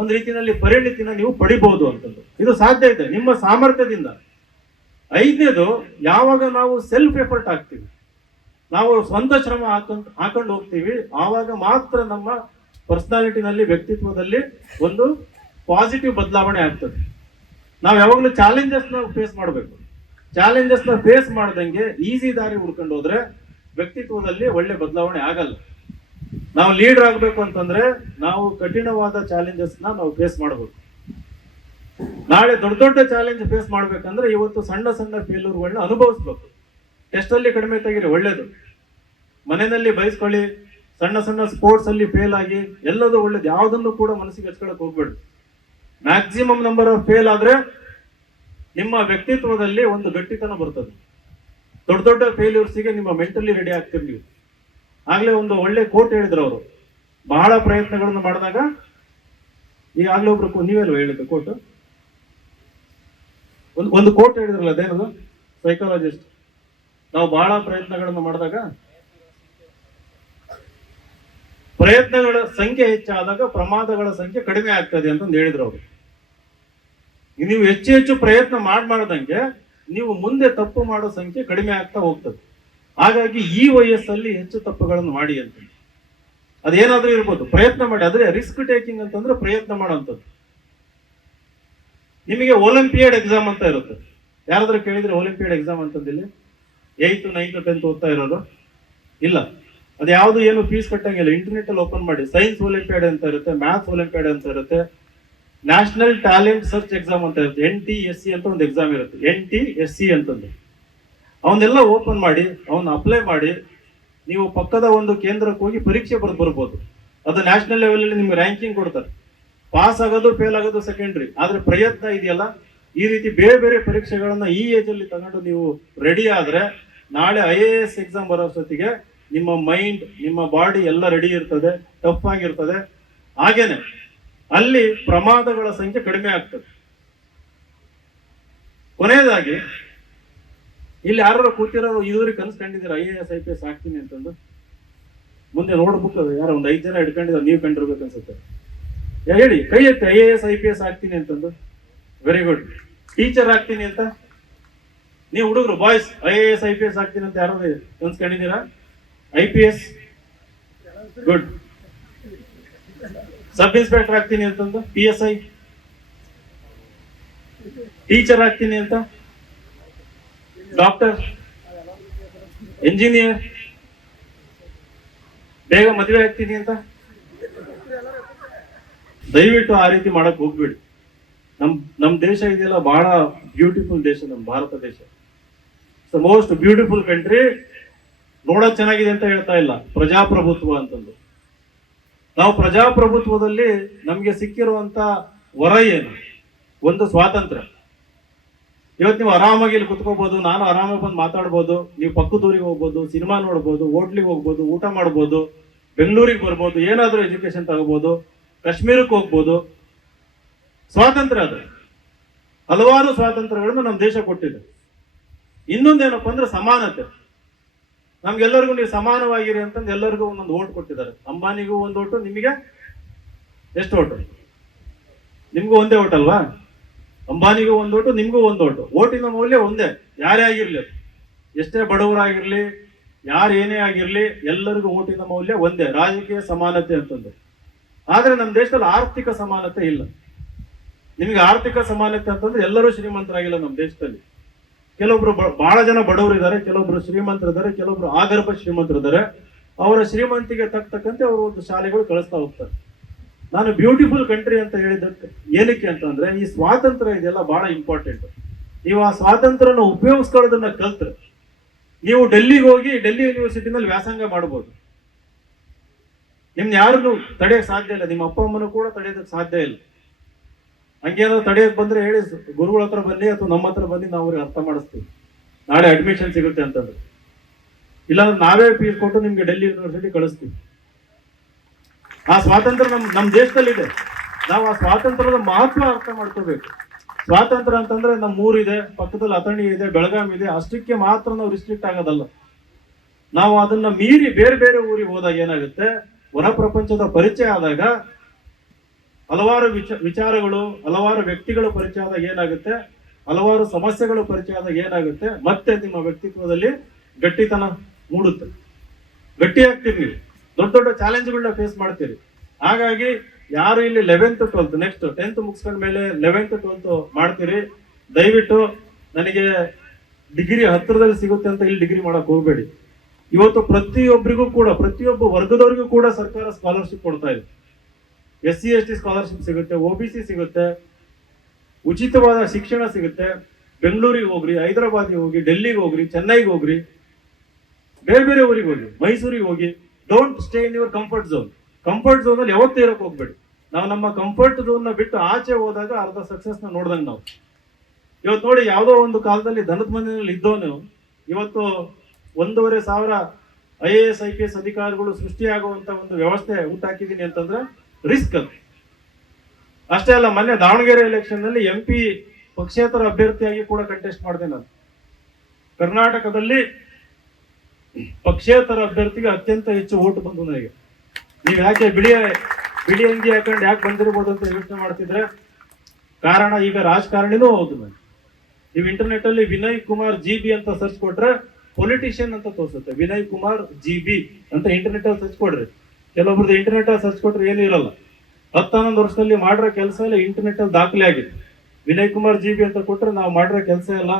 ಒಂದು ರೀತಿಯಲ್ಲಿ ಪರಿಣಿತಿನ ನೀವು ಪಡಿಬಹುದು ಅಂತಂದು. ಇದು ಸಾಧ್ಯ ಇದೆ ನಿಮ್ಮ ಸಾಮರ್ಥ್ಯದಿಂದ. 5ನೇದು, ಯಾವಾಗ ನಾವು ಸೆಲ್ಫ್ ಎಫರ್ಟ್ ಆಗ್ತೀವಿ, ನಾವು ಸ್ವಂತ ಶ್ರಮ ಹಾಕೊಂಡು ಹೋಗ್ತೀವಿ, ಆವಾಗ ಮಾತ್ರ ನಮ್ಮ ಪರ್ಸನಾಲಿಟಿನಲ್ಲಿ, ವ್ಯಕ್ತಿತ್ವದಲ್ಲಿ ಒಂದು ಪಾಸಿಟಿವ್ ಬದಲಾವಣೆ ಆಗ್ತದೆ. ನಾವು ಯಾವಾಗಲೂ ಚಾಲೆಂಜಸ್ನ ಫೇಸ್ ಮಾಡಬೇಕು. ಚಾಲೆಂಜಸ್ನ ಫೇಸ್ ಮಾಡ್ದಂಗೆ ಈಸಿ ದಾರಿ ಹುಡ್ಕೊಂಡು ಹೋದ್ರೆ ವ್ಯಕ್ತಿತ್ವದಲ್ಲಿ ಒಳ್ಳೆ ಬದಲಾವಣೆ ಆಗಲ್ಲ. ನಾವು ಲೀಡರ್ ಆಗ್ಬೇಕು ಅಂತಂದ್ರೆ ನಾವು ಕಠಿಣವಾದ ಚಾಲೆಂಜಸ್ನ ನಾವು ಫೇಸ್ ಮಾಡಬೇಕು. ನಾಳೆ ದೊಡ್ಡ ದೊಡ್ಡ ಚಾಲೆಂಜ್ ಫೇಸ್ ಮಾಡ್ಬೇಕಂದ್ರೆ ಇವತ್ತು ಸಣ್ಣ ಸಣ್ಣ ಫೇಲ್ಯೂರ್ಗಳನ್ನ ಅನುಭವಿಸ್ಬೇಕು. ಟೆಸ್ಟ್ ಅಲ್ಲಿ ಕಡಿಮೆ ತೆಗೀರಿ, ಒಳ್ಳೇದು. ಮನೆಯಲ್ಲಿ ಬಯಸ್ಕೊಳ್ಳಿ, ಸಣ್ಣ ಸಣ್ಣ ಸ್ಪೋರ್ಟ್ಸ್ ಅಲ್ಲಿ ಫೇಲ್ ಆಗಿ ಎಲ್ಲದೂ ಒಳ್ಳೇದು. ಯಾವುದನ್ನು ಕೂಡ ಮನಸ್ಸಿಗೆ ಹಚ್ಕೊಳಕ್ ಹೋಗ್ಬೇಡಿ. ಮ್ಯಾಕ್ಸಿಮಮ್ ನಂಬರ್ ಆಫ್ ಫೇಲ್ ಆದ್ರೆ ನಿಮ್ಮ ವ್ಯಕ್ತಿತ್ವದಲ್ಲಿ ಒಂದು ಗಟ್ಟಿತನ ಬರ್ತದೆ. ದೊಡ್ಡ ದೊಡ್ಡ ಫೇಲ್ಯೂರ್ಸ್ಗೆ ನಿಮ್ಮ ಮೆಂಟಲಿ ರೆಡಿ ಆಗ್ತೀರಿ ನೀವು. ಆಗ್ಲೇ ಒಂದು ಒಳ್ಳೆ ಕೋಟ್ ಹೇಳಿದ್ರು ಅವರು, ಬಹಳ ಪ್ರಯತ್ನಗಳನ್ನು ಮಾಡಿದಾಗ, ಈಗಾಗಲೇ ಒಬ್ರು ನೀವೆಲ್ಲ ಹೇಳಿದ್ದು ಕೋಟ್, ಒಂದು ಕೋಟ್ ಹೇಳಿದ್ರಲ್ಲ, ಅದೇನದು ಸೈಕಾಲಜಿಸ್ಟ್, ನಾವು ಬಹಳ ಪ್ರಯತ್ನಗಳನ್ನು ಮಾಡಿದಾಗ ಪ್ರಯತ್ನಗಳ ಸಂಖ್ಯೆ ಹೆಚ್ಚಾದಾಗ ಪ್ರಮಾದಗಳ ಸಂಖ್ಯೆ ಕಡಿಮೆ ಆಗ್ತದೆ ಅಂತಂದು ಹೇಳಿದ್ರು ಅವರು. ನೀವು ಹೆಚ್ಚು ಹೆಚ್ಚು ಪ್ರಯತ್ನ ಮಾಡ್ದಂಗೆ ನೀವು ಮುಂದೆ ತಪ್ಪು ಮಾಡೋ ಸಂಖ್ಯೆ ಕಡಿಮೆ ಆಗ್ತಾ ಹೋಗ್ತದೆ. ಹಾಗಾಗಿ ಈ ವಯಸ್ಸಲ್ಲಿ ಹೆಚ್ಚು ತಪ್ಪುಗಳನ್ನು ಮಾಡಿ ಅಂತ. ಅದೇನಾದ್ರೂ ಇರ್ಬೋದು, ಪ್ರಯತ್ನ ಮಾಡಿ. ಆದ್ರೆ ರಿಸ್ಕ್ ಟೇಕಿಂಗ್ ಅಂತಂದ್ರೆ ಪ್ರಯತ್ನ ಮಾಡೋಂಥದ್ದು. ನಿಮಗೆ ಒಲಿಂಪಿಯಾಡ್ ಎಕ್ಸಾಮ್ ಅಂತ ಇರುತ್ತೆ. ಯಾರಾದ್ರೂ ಕೇಳಿದ್ರೆ olympiad exam ಅಂತಂದಿಲ್ಲ? 8th 9th 10th ಓದ್ತಾ ಇರೋದು ಇಲ್ಲ. ಅದು ಯಾವುದು ಏನು ಫೀಸ್ ಕಟ್ಟಂಗಿಲ್ಲ. ಇಂಟರ್ನೆಟ್ ಅಲ್ಲಿ ಓಪನ್ ಮಾಡಿ, ಸೈನ್ಸ್ ಒಲಿಂಪಿಯಾಡ್ ಅಂತ ಇರುತ್ತೆ, ಮ್ಯಾಥ್ಸ್ ಒಲಿಂಪಿಯಾಡ್ ಅಂತ ಇರುತ್ತೆ, ನ್ಯಾಷನಲ್ ಟ್ಯಾಲೆಂಟ್ ಸರ್ಚ್ ಎಕ್ಸಾಮ್ ಅಂತ ಇರುತ್ತೆ, NTSC ಅಂತ ಒಂದು ಎಕ್ಸಾಮ್ ಇರುತ್ತೆ, NTSC ಅಂತಂದು. ಅವನ್ನೆಲ್ಲ ಓಪನ್ ಮಾಡಿ ಅವನ್ನ ಅಪ್ಲೈ ಮಾಡಿ ನೀವು ಪಕ್ಕದ ಒಂದು ಕೇಂದ್ರಕ್ಕೆ ಹೋಗಿ ಪರೀಕ್ಷೆ ಬರ್ಬೋದು. ಅದು ನ್ಯಾಷನಲ್ ಲೆವೆಲ್ ಅಲ್ಲಿ ನಿಮ್ಗೆ ರ್ಯಾಂಕಿಂಗ್ ಕೊಡ್ತಾರೆ. ಪಾಸ್ ಆಗೋದು ಫೇಲ್ ಆಗೋದು ಸೆಕೆಂಡ್ರಿ, ಆದ್ರೆ ಪ್ರಯತ್ನ ಇದೆಯಲ್ಲ, ಈ ರೀತಿ ಬೇರೆ ಬೇರೆ ಪರೀಕ್ಷೆಗಳನ್ನ ಈ ಏಜ್ ಅಲ್ಲಿ ತಗೊಂಡು ನೀವು ರೆಡಿ ಆದ್ರೆ ನಾಳೆ IAS ಎಕ್ಸಾಮ್ ಬರೋಷ್ಟೊತ್ತಿಗೆ ನಿಮ್ಮ ಮೈಂಡ್, ನಿಮ್ಮ ಬಾಡಿ ಎಲ್ಲ ರೆಡಿ ಇರ್ತದೆ, ಟಫ್ ಆಗಿರ್ತದೆ. ಹಾಗೇನೆ ಅಲ್ಲಿ ಪ್ರಮಾದಗಳ ಸಂಖ್ಯೆ ಕಡಿಮೆ ಆಗ್ತದೆ. ಕೊನೆಯದಾಗಿ ಇಲ್ಲಿ ಯಾರು ಕೂತಿರೋರು ಇದುವರೆಗೆ ಕನಸು ಕಂಡಿದ್ದೀರಾ IAS IPS ಆಗ್ತೀನಿ ಅಂತಂದು? ಮುಂದೆ ನೋಡ್ಬುಕ್ ಯಾರೋ ಒಂದು 5 ಜನ ಹಿಡ್ಕೊಂಡಿದ್ದಾರೆ, ನೀವು ಕಂಡಿರ್ಬೇಕು ಅನ್ಸುತ್ತೆ. ಹೇಳಿ, ಕೈ ಎತ್ತಿ, IAS IPS ಆಗ್ತೀನಿ ಅಂತಂದು. Very good. ಟೀಚರ್ ಆಗ್ತೀನಿ ಅಂತ ನೀವು ಹುಡುಗರು ಬಾಯ್ಸ್ IAS IPS ಆಗ್ತೀನಿ ಅಂತ ಯಾರು ಕನ್ಸ್ಕೊಂಡಿದ್ದೀರಾ? IPS good. ಸಬ್ ಇನ್ಸ್ಪೆಕ್ಟರ್ ಆಗ್ತೀನಿ ಅಂತಂದು, PSI, ಟೀಚರ್ ಆಗ್ತೀನಿ ಅಂತ, ಡಾಕ್ಟರ್, ಇಂಜಿನಿಯರ್, ಬೇಗ ಮದುವೆ ಆಗ್ತೀನಿ ಅಂತ. ದಯವಿಟ್ಟು ಆ ರೀತಿ ಮಾಡಕ್ ಹೋಗ್ಬೇಡಿ. ನಮ್ ದೇಶ ಇದೆಯಲ್ಲ, ಬಹಳ ಬ್ಯೂಟಿಫುಲ್ ದೇಶ ನಮ್ಮ ಭಾರತ ದೇಶ. Most beautiful country. ನೋಡಕ್ ಚೆನ್ನಾಗಿದೆ ಅಂತ ಹೇಳ್ತಾ ಇಲ್ಲ, ಪ್ರಜಾಪ್ರಭುತ್ವ ಅಂತಂದು. ನಾವು ಪ್ರಜಾಪ್ರಭುತ್ವದಲ್ಲಿ ನಮ್ಗೆ ಸಿಕ್ಕಿರುವಂತ ವರ ಏನು? ಒಂದು ಸ್ವಾತಂತ್ರ್ಯ. ಇವತ್ತು ನೀವು ಆರಾಮಾಗಿ ಇಲ್ಲಿ ಕುತ್ಕೋಬಹುದು, ನಾನು ಆರಾಮಾಗಿ ಬಂದು ಮಾತಾಡ್ಬೋದು, ನೀವು ಪಕ್ಕದೂರಿಗೆ ಹೋಗ್ಬೋದು, ಸಿನಿಮಾ ನೋಡ್ಬೋದು, ಹೋಟ್ಲಿಗೆ ಹೋಗ್ಬೋದು, ಊಟ ಮಾಡ್ಬೋದು, ಬೆಂಗಳೂರಿಗೆ ಬರ್ಬೋದು, ಏನಾದ್ರೂ ಎಜುಕೇಶನ್ ತಗೋಬಹುದು, ಕಾಶ್ಮೀರಕ್ಕೆ ಹೋಗ್ಬೋದು. ಸ್ವಾತಂತ್ರ್ಯ ಅದು. ಹಲವಾರು ಸ್ವಾತಂತ್ರ್ಯಗಳನ್ನು ನಮ್ಮ ದೇಶ ಕೊಟ್ಟಿದೆ. ಇನ್ನೊಂದೇನಪ್ಪ ಅಂದ್ರೆ ಸಮಾನತೆ. ನಮ್ಗೆಲ್ಲರಿಗೂ ನೀವು ಸಮಾನವಾಗಿರಿ ಅಂತಂದು ಎಲ್ಲರಿಗೂ ಒಂದೊಂದು ಓಟ್ ಕೊಟ್ಟಿದ್ದಾರೆ. ಅಂಬಾನಿಗೂ ಒಂದು ಓಟು, ನಿಮಗೆ ಎಷ್ಟು ಓಟು? ನಿಮ್ಗೂ ಒಂದೇ ಓಟ್ ಅಲ್ವಾ? ಅಂಬಾನಿಗೂ ಒಂದು ಓಟು, ನಿಮ್ಗೂ ಒಂದು ಓಟು. ಓಟಿನ ಮೌಲ್ಯ ಒಂದೇ, ಯಾರೇ ಆಗಿರ್ಲಿ, ಎಷ್ಟೇ ಬಡವರಾಗಿರ್ಲಿ, ಯಾರು ಏನೇ ಆಗಿರ್ಲಿ, ಎಲ್ಲರಿಗೂ ಓಟಿನ ಮೌಲ್ಯ ಒಂದೇ. ರಾಜಕೀಯ ಸಮಾನತೆ ಅಂತಂದು. ಆದ್ರೆ ನಮ್ಮ ದೇಶದಲ್ಲಿ ಆರ್ಥಿಕ ಸಮಾನತೆ ಇಲ್ಲ. ನಿಮಗೆ ಆರ್ಥಿಕ ಸಮಾನತೆ ಅಂತಂದ್ರೆ ಎಲ್ಲರೂ ಶ್ರೀಮಂತರಾಗಿಲ್ಲ ನಮ್ಮ ದೇಶದಲ್ಲಿ. ಕೆಲವೊಬ್ರು ಬಹಳ ಜನ ಬಡವರು ಇದ್ದಾರೆ, ಕೆಲವೊಬ್ರು ಶ್ರೀಮಂತರಿದ್ದಾರೆ, ಕೆಲವೊಬ್ರು ಆಗರ್ಭ ಶ್ರೀಮಂತರಿದ್ದಾರೆ. ಅವರ ಶ್ರೀಮಂತಿಗೆ ತಕ್ಕಂತೆ ಅವರು ಒಂದು ಶಾಲೆಗಳು ಕಳಿಸ್ತಾ ಹೋಗ್ತಾರೆ. ನಾನು ಬ್ಯೂಟಿಫುಲ್ ಕಂಟ್ರಿ ಅಂತ ಹೇಳಿದ್ದಕ್ಕೆ ಏನಕ್ಕೆ ಅಂತಂದ್ರೆ ಈ ಸ್ವಾತಂತ್ರ್ಯ ಇದೆಲ್ಲ ಬಹಳ ಇಂಪಾರ್ಟೆಂಟ್. ನೀವು ಆ ಸ್ವಾತಂತ್ರ್ಯನ ಉಪಯೋಗಿಸ್ಕೊಳ್ಳೋದನ್ನ ಕಲ್ತ್ರೆ ನೀವು ಡೆಲ್ಲಿಗೆ ಹೋಗಿ ಡೆಲ್ಲಿ ಯೂನಿವರ್ಸಿಟಿನಲ್ಲಿ ವ್ಯಾಸಂಗ ಮಾಡ್ಬೋದು. ನಿಮ್ನ ಯಾರಿಗೂ ತಡೆಯಕ್ ಸಾಧ್ಯ ಇಲ್ಲ, ನಿಮ್ಮ ಅಪ್ಪ ಅಮ್ಮನೂ ಕೂಡ ತಡೆಯೋದಕ್ಕೆ ಸಾಧ್ಯ ಇಲ್ಲ. ಹಂಗೇನಾದ್ರು ತಡೆಯಕ್ ಬಂದ್ರೆ ಹೇಳಿ, ಗುರುಗಳ ಹತ್ರ ಬನ್ನಿ ಅಥವಾ ನಮ್ಮ ಹತ್ರ ಬನ್ನಿ, ನಾವು ಅವ್ರಿಗೆ ಅರ್ಥ ಮಾಡಿಸ್ತೀವಿ. ನಾಳೆ ಅಡ್ಮಿಷನ್ ಸಿಗುತ್ತೆ ಅಂತಂದ್ರೆ, ಇಲ್ಲಾಂದ್ರೆ ನಾವೇ ಫೀಸ್ ಕೊಟ್ಟು ನಿಮ್ಗೆ ಡೆಲ್ಲಿ ಯೂನಿವರ್ಸಿಟಿ ಕಳಿಸ್ತೀವಿ. ಆ ಸ್ವಾತಂತ್ರ್ಯ ನಮ್ಮ ದೇಶದಲ್ಲಿದೆ. ನಾವು ಆ ಸ್ವಾತಂತ್ರ್ಯದ ಮಹತ್ವ ಅರ್ಥ ಮಾಡ್ಕೋಬೇಕು. ಸ್ವಾತಂತ್ರ್ಯ ಅಂತಂದ್ರೆ ನಮ್ಮ ಊರಿದೆ, ಪಕ್ಕದಲ್ಲಿ ಅಥಣಿ ಇದೆ, ಬೆಳಗಾಂ ಇದೆ, ಅಷ್ಟಕ್ಕೆ ಮಾತ್ರ ನಾವು ರಿಸ್ಟ್ರಿಕ್ಟ್ ಆಗೋದಲ್ಲ. ನಾವು ಅದನ್ನ ಮೀರಿ ಬೇರೆ ಬೇರೆ ಊರಿಗೆ ಹೋದಾಗ ಏನಾಗುತ್ತೆ, ಹೊರ ಪ್ರಪಂಚದ ಪರಿಚಯ ಆದಾಗ, ಹಲವಾರು ವಿಚಾರಗಳು, ಹಲವಾರು ವ್ಯಕ್ತಿಗಳ ಪರಿಚಯ ಆದಾಗ ಏನಾಗುತ್ತೆ, ಹಲವಾರು ಸಮಸ್ಯೆಗಳು ಪರಿಚಯ ಆದಾಗ ಏನಾಗುತ್ತೆ, ಮತ್ತೆ ನಿಮ್ಮ ವ್ಯಕ್ತಿತ್ವದಲ್ಲಿ ಗಟ್ಟಿತನ ಮೂಡುತ್ತೆ, ಗಟ್ಟಿ ಆಗ್ತೀರಿ ನೀವು, ದೊಡ್ಡ ದೊಡ್ಡ ಚಾಲೆಂಜ್ಗಳನ್ನ ಫೇಸ್ ಮಾಡ್ತೀರಿ. ಹಾಗಾಗಿ ಯಾರು ಇಲ್ಲಿ 11th 12th ನೆಕ್ಸ್ಟ್ 10th ಮುಗಿಸ್ಕೊಂಡ ಮೇಲೆ 11th 12th ಮಾಡ್ತೀರಿ, ದಯವಿಟ್ಟು ನನಗೆ ಡಿಗ್ರಿ ಹತ್ತಿರದಲ್ಲಿ ಸಿಗುತ್ತೆ ಅಂತ ಇಲ್ಲಿ ಡಿಗ್ರಿ ಮಾಡಕ್ ಹೋಗ್ಬೇಡಿ. ಇವತ್ತು ಪ್ರತಿಯೊಬ್ಬರಿಗೂ ಕೂಡ, ಪ್ರತಿಯೊಬ್ಬ ವರ್ಗದವರಿಗೂ ಕೂಡ ಸರ್ಕಾರ ಸ್ಕಾಲರ್ಶಿಪ್ ಕೊಡ್ತಾ ಇದೆ. SC ST ಸ್ಕಾಲರ್ಶಿಪ್ ಸಿಗುತ್ತೆ, OBC ಸಿಗುತ್ತೆ, ಉಚಿತವಾದ ಶಿಕ್ಷಣ ಸಿಗುತ್ತೆ. ಬೆಂಗಳೂರಿಗೆ ಹೋಗ್ರಿ, ಹೈದರಾಬಾದ್ಗೆ ಹೋಗಿ, ಡೆಲ್ಲಿಗೆ ಹೋಗ್ರಿ, ಚೆನ್ನೈಗೆ ಹೋಗ್ರಿ, ಬೇರೆ ಬೇರೆ ಊರಿಗೆ ಹೋಗಿ, ಮೈಸೂರಿಗೆ ಹೋಗಿ. Don't stay in your comfort zone. Comfort zone ಅಲ್ಲಿ ಯಾವತ್ತೂ ಇರಕ್ ಹೋಗ್ಬೇಡಿ. ನಾವು ನಮ್ಮ ಕಂಫರ್ಟ್ ಝೋನ್ ನ ಬಿಟ್ಟು ಆಚೆ ಹೋದಾಗ ಅರ್ಧ ಸಕ್ಸಸ್ ನ ನೋಡ್ದಂಗೆ ನಾವು. ಇವತ್ತು ನೋಡಿ, ಯಾವುದೋ ಒಂದು ಕಾಲದಲ್ಲಿ ದನದ ಮನೆಯಲ್ಲಿ ಇದ್ದವನು ಇವತ್ತು 1,500 IAS IPS ಅಧಿಕಾರಿಗಳು ಸೃಷ್ಟಿಯಾಗುವಂತ ಒಂದು ವ್ಯವಸ್ಥೆ ಹುಟ್ಟಾಕಿದ್ದೀನಿ ಅಂತಂದ್ರೆ ರಿಸ್ಕ್ ಅದು. ಅಷ್ಟೇ ಅಲ್ಲ, ಮೊನ್ನೆ ದಾವಣಗೆರೆ ಎಲೆಕ್ಷನ್ ನಲ್ಲಿ MP ಪಕ್ಷೇತರ ಅಭ್ಯರ್ಥಿಯಾಗಿ ಕೂಡ ಕಂಟೆಸ್ಟ್ ಮಾಡಿದೆ ನಾನು. ಕರ್ನಾಟಕದಲ್ಲಿ ಪಕ್ಷೇತರ ಅಭ್ಯರ್ಥಿಗೆ ಅತ್ಯಂತ ಹೆಚ್ಚು ಓಟ್ ಬಂದು ನನಗೆ. ನೀವು ಯಾಕೆ ಬಿಳಿ ಅಂಗಿ ಹಾಕೊಂಡು ಯಾಕೆ ಬಂದಿರ್ಬೋದು ಅಂತ ಯೋಚನೆ ಮಾಡ್ತಿದ್ರೆ, ಕಾರಣ ಈಗ ರಾಜಕಾರಣಿನೂ ಹೌದು. ನಾನು ನೀವು ಇಂಟರ್ನೆಟ್ ಅಲ್ಲಿ ವಿನಯ್ ಕುಮಾರ್ GB ಅಂತ ಸರ್ಚ್ ಕೊಟ್ರೆ ಪೊಲಿಟಿಷಿಯನ್ ಅಂತ ತೋರಿಸುತ್ತೆ. ವಿನಯ್ ಕುಮಾರ್ GB ಅಂತ ಇಂಟರ್ನೆಟ್ ಅಲ್ಲಿ ಸರ್ಚ್ ಕೊಡ್ರಿ. ಕೆಲವೊಬ್ರದ್ದು ಇಂಟರ್ನೆಟ್ ಅಲ್ಲಿ ಸರ್ಚ್ ಕೊಟ್ರೆ ಏನೂ ಇರಲ್ಲ. 10-11 ವರ್ಷದಲ್ಲಿ ಮಾಡಿರೋ ಕೆಲಸ ಎಲ್ಲ ಇಂಟರ್ನೆಟ್ ಅಲ್ಲಿ ದಾಖಲೆ ಆಗಿದೆ. ವಿನಯ್ ಕುಮಾರ್ GB ಅಂತ ಕೊಟ್ರೆ ನಾವು ಮಾಡಿರೋ ಕೆಲಸ ಎಲ್ಲ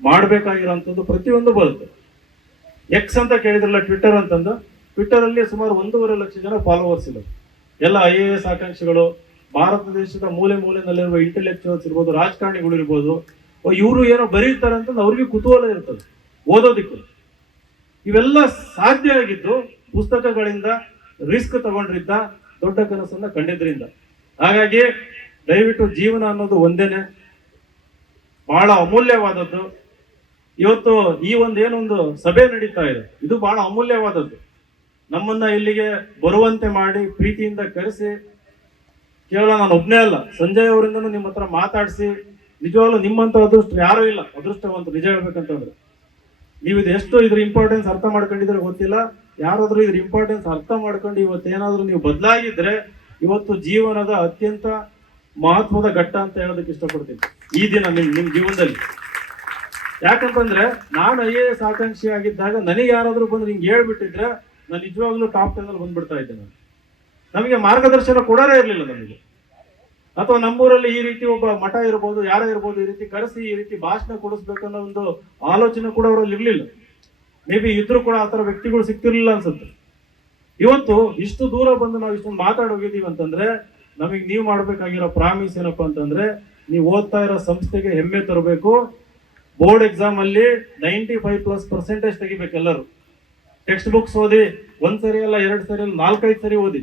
ಮಾಡ್ಬೇಕಾಗಿರೋಂಥದ್ದು ಪ್ರತಿಯೊಂದು ಬರುತ್ತೆ. X ಅಂತ ಕೇಳಿದ್ರಲ್ಲ, ಟ್ವಿಟರ್ ಅಂತಂದು, ಟ್ವಿಟರ್ ಅಲ್ಲಿ ಸುಮಾರು 1.5 ಲಕ್ಷ ಜನ ಫಾಲೋವರ್ಸ್ ಇದೆ. ಎಲ್ಲ IAS ಆಕಾಂಕ್ಷಿಗಳು, ಭಾರತ ದೇಶದ ಮೂಲೆ ಮೂಲೆನಲ್ಲಿರುವ ಇಂಟೆಲೆಕ್ಚುವಲ್ಸ್ ಇರ್ಬೋದು, ರಾಜಕಾರಣಿಗಳು ಇರ್ಬೋದು. ಇವರು ಏನೋ ಬರೀತಾರೆ ಅಂತ ಅವ್ರಿಗೆ ಕುತೂಹಲ ಇರ್ತದೆ ಓದೋದಕ್ಕೆ. ಇವೆಲ್ಲ ಸಾಧ್ಯ ಆಗಿದ್ದು ಪುಸ್ತಕಗಳಿಂದ, ರಿಸ್ಕ್ ತಗೊಂಡ್ರಿದ್ದ, ದೊಡ್ಡ ಕನಸನ್ನ ಕಂಡಿದ್ರಿಂದ. ಹಾಗಾಗಿ ದಯವಿಟ್ಟು ಜೀವನ ಅನ್ನೋದು ಒಂದೇನೆ, ಬಹಳ ಅಮೂಲ್ಯವಾದದ್ದು. ಇವತ್ತು ಈ ಏನೊಂದು ಸಭೆ ನಡೀತಾ ಇದೆ, ಇದು ಬಹಳ ಅಮೂಲ್ಯವಾದದ್ದು. ನಮ್ಮನ್ನ ಇಲ್ಲಿಗೆ ಬರುವಂತೆ ಮಾಡಿ ಪ್ರೀತಿಯಿಂದ ಕರೆಸಿ, ಕೇವಲ ನಾನು ಒಬ್ನೇ ಅಲ್ಲ, ಸಂಜಯ್ ಅವರಿಂದನೂ ನಿಮ್ಮ ಹತ್ರ ಮಾತಾಡಿಸಿ, ನಿಜವಾಗ್ಲೂ ನಿಮ್ಮಂತ ಅದೃಷ್ಟ ಯಾರೂ ಇಲ್ಲ, ಅದೃಷ್ಟವಂತ ನಿಜ ಹೇಳ್ಬೇಕಂತಂದ್ರೆ. ನೀವು ಇದು ಎಷ್ಟು ಇದ್ರ ಇಂಪಾರ್ಟೆನ್ಸ್ ಅರ್ಥ ಮಾಡ್ಕೊಂಡಿದ್ರೆ ಗೊತ್ತಿಲ್ಲ. ಯಾರಾದ್ರೂ ಇದ್ರ ಇಂಪಾರ್ಟೆನ್ಸ್ ಅರ್ಥ ಮಾಡ್ಕೊಂಡು ಇವತ್ತೇನಾದ್ರೂ ನೀವು ಬದಲಾಗಿದ್ರೆ, ಇವತ್ತು ಜೀವನದ ಅತ್ಯಂತ ಮಹತ್ವದ ಘಟ್ಟ ಅಂತ ಹೇಳೋದಕ್ಕೆ ಇಷ್ಟಪಡ್ತೀನಿ ಈ ದಿನ ನಿಮ್ ಜೀವನದಲ್ಲಿ. ಯಾಕಂತಂದ್ರೆ ನಾನು IAS ಆಕಾಂಕ್ಷಿ ಆಗಿದ್ದಾಗ ನನಗೆ ಯಾರಾದ್ರೂ ಬಂದ್ರೆ ಹಿಂಗೆ ಹೇಳ್ಬಿಟ್ಟಿದ್ರೆ ನಾನು ನಿಜವಾಗ್ಲೂ ಟಾಪ್ 10 ಅಲ್ಲಿ ಬಂದ್ಬಿಡ್ತಾ ಇದ್ದೆ. ನಾನು ನಮಗೆ ಮಾರ್ಗದರ್ಶನ ಕೊಡೋರೇ ಇರಲಿಲ್ಲ ನಮಗೆ. ಅಥವಾ ನಮ್ಮೂರಲ್ಲಿ ಈ ರೀತಿ ಒಬ್ಬ ಮಠ ಇರ್ಬೋದು, ಯಾರೇ ಇರ್ಬೋದು, ಈ ರೀತಿ ಕರೆಸಿ ಈ ರೀತಿ ಭಾಷಣ ಕೊಡಿಸ್ಬೇಕನ್ನೋ ಒಂದು ಆಲೋಚನೆ ಕೂಡ ಅವರಲ್ಲಿ ಇರ್ಲಿಲ್ಲ. ಮೇ ಬಿ ಇದ್ರೂ ಕೂಡ ಆತರ ವ್ಯಕ್ತಿಗಳು ಸಿಗ್ತಿರ್ಲಿಲ್ಲ ಅನ್ಸುತ್ತೆ. ಇವತ್ತು ಇಷ್ಟು ದೂರ ಬಂದು ನಾವು ಇಷ್ಟೊಂದು ಮಾತಾಡೋಗಿದ್ದೀವಿ ಅಂತಂದ್ರೆ ನಮಗೆ ನೀವು ಮಾಡ್ಬೇಕಾಗಿರೋ ಪ್ರಾಮಿಸ್ ಏನಪ್ಪಾ ಅಂತಂದ್ರೆ, ನೀವು ಓದ್ತಾ ಇರೋ ಸಂಸ್ಥೆಗೆ ಹೆಮ್ಮೆ ತರಬೇಕು. ಬೋರ್ಡ್ ಎಕ್ಸಾಮ್ ಅಲ್ಲಿ 95+% ತೆಗಿಬೇಕು ಎಲ್ಲರೂ. ಟೆಕ್ಸ್ಟ್ ಬುಕ್ಸ್ ಓದಿ, 1 ಸರಿ ಅಲ್ಲ 2 ಸರಿ ಅಲ್ಲ 4-5 ಸರಿ ಓದಿ,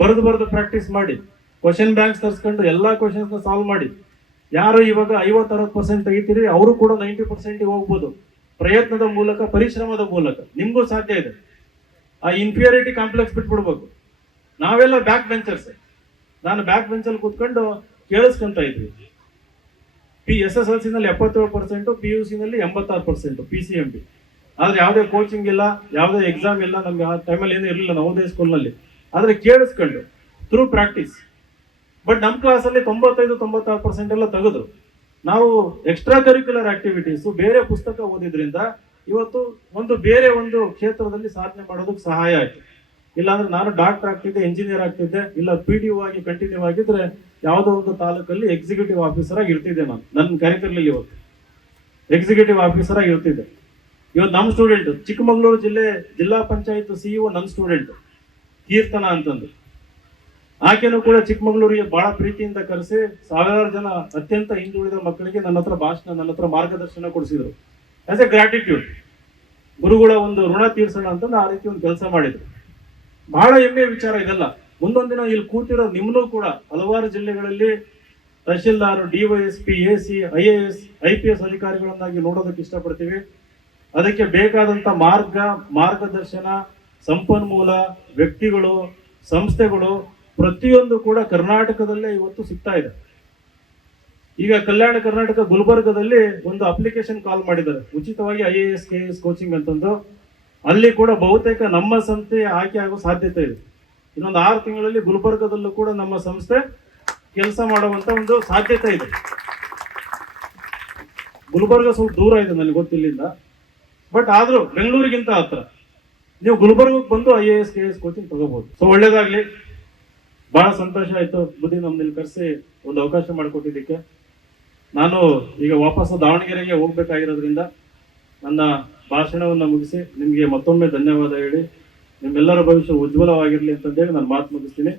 ಬರೆದು ಪ್ರಾಕ್ಟೀಸ್ ಮಾಡಿ, ಕ್ವಶನ್ ಬ್ಯಾಂಕ್ಸ್ ತರಿಸ್ಕೊಂಡು ಎಲ್ಲಾ ಕ್ವಶನ್ಸ್ ನ ಸಾಲ್ವ್ ಮಾಡಿ. ಯಾರು ಇವಾಗ 50-60% ತೆಗಿತೀರಿ ಅವರು ಕೂಡ 90% ಹೋಗ್ಬೋದು. ಪ್ರಯತ್ನದ ಮೂಲಕ, ಪರಿಶ್ರಮದ ಮೂಲಕ ನಿಮ್ಗೂ ಸಾಧ್ಯ ಇದೆ. ಆ ಇನ್ಫೀರಿಯಾರಿಟಿ ಕಾಂಪ್ಲೆಕ್ಸ್ ಬಿಟ್ಬಿಡ್ಬೇಕು. ನಾವೆಲ್ಲ ಬ್ಯಾಕ್ ಬೆಂಚರ್ಸ್. ನಾನು ಬ್ಯಾಕ್ ಬೆಂಚಲ್ಲಿ ಕೂತ್ಕೊಂಡು ಕೇಳಿಸ್ಕೊಂತ ಇದ್ವಿ. SSLC ನಲ್ಲಿ 77%, PUC ನಲ್ಲಿ 86%, PCMB. ಆದ್ರೆ ಯಾವುದೇ ಕೋಚಿಂಗ್ ಇಲ್ಲ, ಯಾವುದೇ ಎಕ್ಸಾಮ್ ಇಲ್ಲ, ನಮ್ಗೆ ಆ ಟೈಮಲ್ಲಿ ಏನೂ ಇರಲಿಲ್ಲ ನವೋದಯ ಸ್ಕೂಲ್ನಲ್ಲಿ. ಆದ್ರೆ ಕೇಳಿಸ್ಕೊಂಡು ಥ್ರೂ ಪ್ರಾಕ್ಟೀಸ್. ಬಟ್ ನಮ್ಮ ಕ್ಲಾಸಲ್ಲಿ 95-96% ಎಲ್ಲ ತೆಗೆದ್ರು. ನಾವು ಎಕ್ಸ್ಟ್ರಾ ಕರಿಕ್ಯುಲರ್ ಆಕ್ಟಿವಿಟೀಸ್, ಬೇರೆ ಪುಸ್ತಕ ಓದಿದ್ರಿಂದ ಇವತ್ತು ಬೇರೆ ಒಂದು ಕ್ಷೇತ್ರದಲ್ಲಿ ಸಾಧನೆ ಮಾಡೋದಕ್ಕೆ ಸಹಾಯ ಆಯ್ತು. ಇಲ್ಲಾಂದ್ರೆ ನಾನು ಡಾಕ್ಟರ್ ಆಗ್ತಿದ್ದೆ, ಇಂಜಿನಿಯರ್ ಆಗ್ತಿದ್ದೆ, ಇಲ್ಲ PDO ಆಗಿ ಕಂಟಿನ್ಯೂ ಆಗಿದ್ರೆ ಯಾವುದೋ ಒಂದು ತಾಲೂಕಲ್ಲಿ ಎಕ್ಸಿಕ್ಯೂಟಿವ್ ಆಫೀಸರ್ ಆಗಿ ಇರ್ತಿದ್ದೆ. ನಾನು ನನ್ನ ಕರಿತಿರ್ಲಿಲ್ಲ, ಇವತ್ತು ಎಕ್ಸಿಕ್ಯೂಟಿವ್ ಆಫೀಸರ್ ಆಗಿ ಇರ್ತಿದ್ದೆ. ಇವತ್ತು ನಮ್ಮ ಸ್ಟೂಡೆಂಟ್ ಚಿಕ್ಕಮಗಳೂರು ಜಿಲ್ಲಾ ಪಂಚಾಯತ್ CEO ನನ್ನ ಸ್ಟೂಡೆಂಟ್ ಕೀರ್ತನ ಅಂತಂದು. ಆಕೆನೂ ಕೂಡ ಚಿಕ್ಕಮಗಳೂರಿಗೆ ಬಹಳ ಪ್ರೀತಿಯಿಂದ ಕರೆಸಿ ಸಾವಿರಾರು ಜನ ಅತ್ಯಂತ ಹಿಂದುಳಿದ ಮಕ್ಕಳಿಗೆ ನನ್ನ ಹತ್ರ ಮಾರ್ಗದರ್ಶನ ಕೊಡಿಸಿದ್ರು. ಆಸ್ ಎ ಗ್ರಾಟಿಟ್ಯೂಡ್, ಗುರುಗಳ ಒಂದು ಋಣ ತೀರ್ಸೋಣ ಅಂತ ಆ ರೀತಿ ಒಂದು ಕೆಲಸ ಮಾಡಿದ್ರು. ಬಹಳ ಹೆಮ್ಮೆಯ ವಿಚಾರ ಇದೆಲ್ಲ. ಮುಂದೊಂದಿನ ಇಲ್ಲಿ ಕೂತಿರೋ ನಿಮ್ಮನ್ನೂ ಕೂಡ ಹಲವಾರು ಜಿಲ್ಲೆಗಳಲ್ಲಿ tahsildar, DYSP, AC, IAS, IPS ಅಧಿಕಾರಿಗಳನ್ನಾಗಿ ನೋಡೋದಕ್ಕೆ ಇಷ್ಟಪಡ್ತೀವಿ. ಅದಕ್ಕೆ ಬೇಕಾದಂತ ಮಾರ್ಗದರ್ಶನ, ಸಂಪನ್ಮೂಲ, ವ್ಯಕ್ತಿಗಳು, ಸಂಸ್ಥೆಗಳು ಪ್ರತಿಯೊಂದು ಕೂಡ ಕರ್ನಾಟಕದಲ್ಲೇ ಇವತ್ತು ಸಿಗ್ತಾ ಇದೆ. ಈಗ ಕಲ್ಯಾಣ ಕರ್ನಾಟಕ ಗುಲ್ಬರ್ಗದಲ್ಲಿ ಒಂದು ಅಪ್ಲಿಕೇಶನ್ ಕಾಲ್ ಮಾಡಿದ್ದಾರೆ, ಉಚಿತವಾಗಿ IAS KS ಕೋಚಿಂಗ್ ಅಂತಂದು. ಅಲ್ಲಿ ಕೂಡ ಬಹುತೇಕ ನಮ್ಮ ಸಂಸ್ಥೆ ಆಯ್ಕೆ ಆಗೋ ಸಾಧ್ಯತೆ ಇದೆ. ಇನ್ನೊಂದು 6 ತಿಂಗಳಲ್ಲಿ ಗುಲ್ಬರ್ಗದಲ್ಲೂ ಕೂಡ ನಮ್ಮ ಸಂಸ್ಥೆ ಕೆಲಸ ಮಾಡುವಂತ ಒಂದು ಸಾಧ್ಯತೆ ಇದೆ. ಗುಲ್ಬರ್ಗ ಸ್ವಲ್ಪ ದೂರ ಇದೆ ನನಗೆ ಗೊತ್ತಿಲ್ಲಿಂದ, ಬಟ್ ಆದ್ರೂ ಬೆಂಗಳೂರಿಗಿಂತ ಹತ್ರ. ನೀವು ಗುಲ್ಬರ್ಗಕ್ಕೆ ಬಂದು IAS KS ಕೋಚಿಂಗ್ ತಗೋಬಹುದು. ಸೊ ಒಳ್ಳೇದಾಗ್ಲಿ, ಬಹಳ ಸಂತೋಷ ಆಯ್ತು ಬುದ್ಧಿ ನಮ್ಮಲ್ಲಿ ಕರೆಸಿ ಒಂದು ಅವಕಾಶ ಮಾಡಿಕೊಟ್ಟಿದ್ದಕ್ಕೆ. ನಾನು ಈಗ ವಾಪಸ್ ದಾವಣಗೆರೆಗೆ ಹೋಗ್ಬೇಕಾಗಿರೋದ್ರಿಂದ ನನ್ನ ಭಾಷಣವನ್ನು ಮುಗಿಸಿ ನಿಮಗೆ ಮತ್ತೊಮ್ಮೆ ಧನ್ಯವಾದ ಹೇಳಿ, ನಿಮ್ಮೆಲ್ಲರ ಭವಿಷ್ಯ ಉಜ್ವಲವಾಗಿರ್ಲಿ ಅಂತಂದೇಳಿ ನಾನು ಮಾತು ಮುಗಿಸ್ತೀನಿ.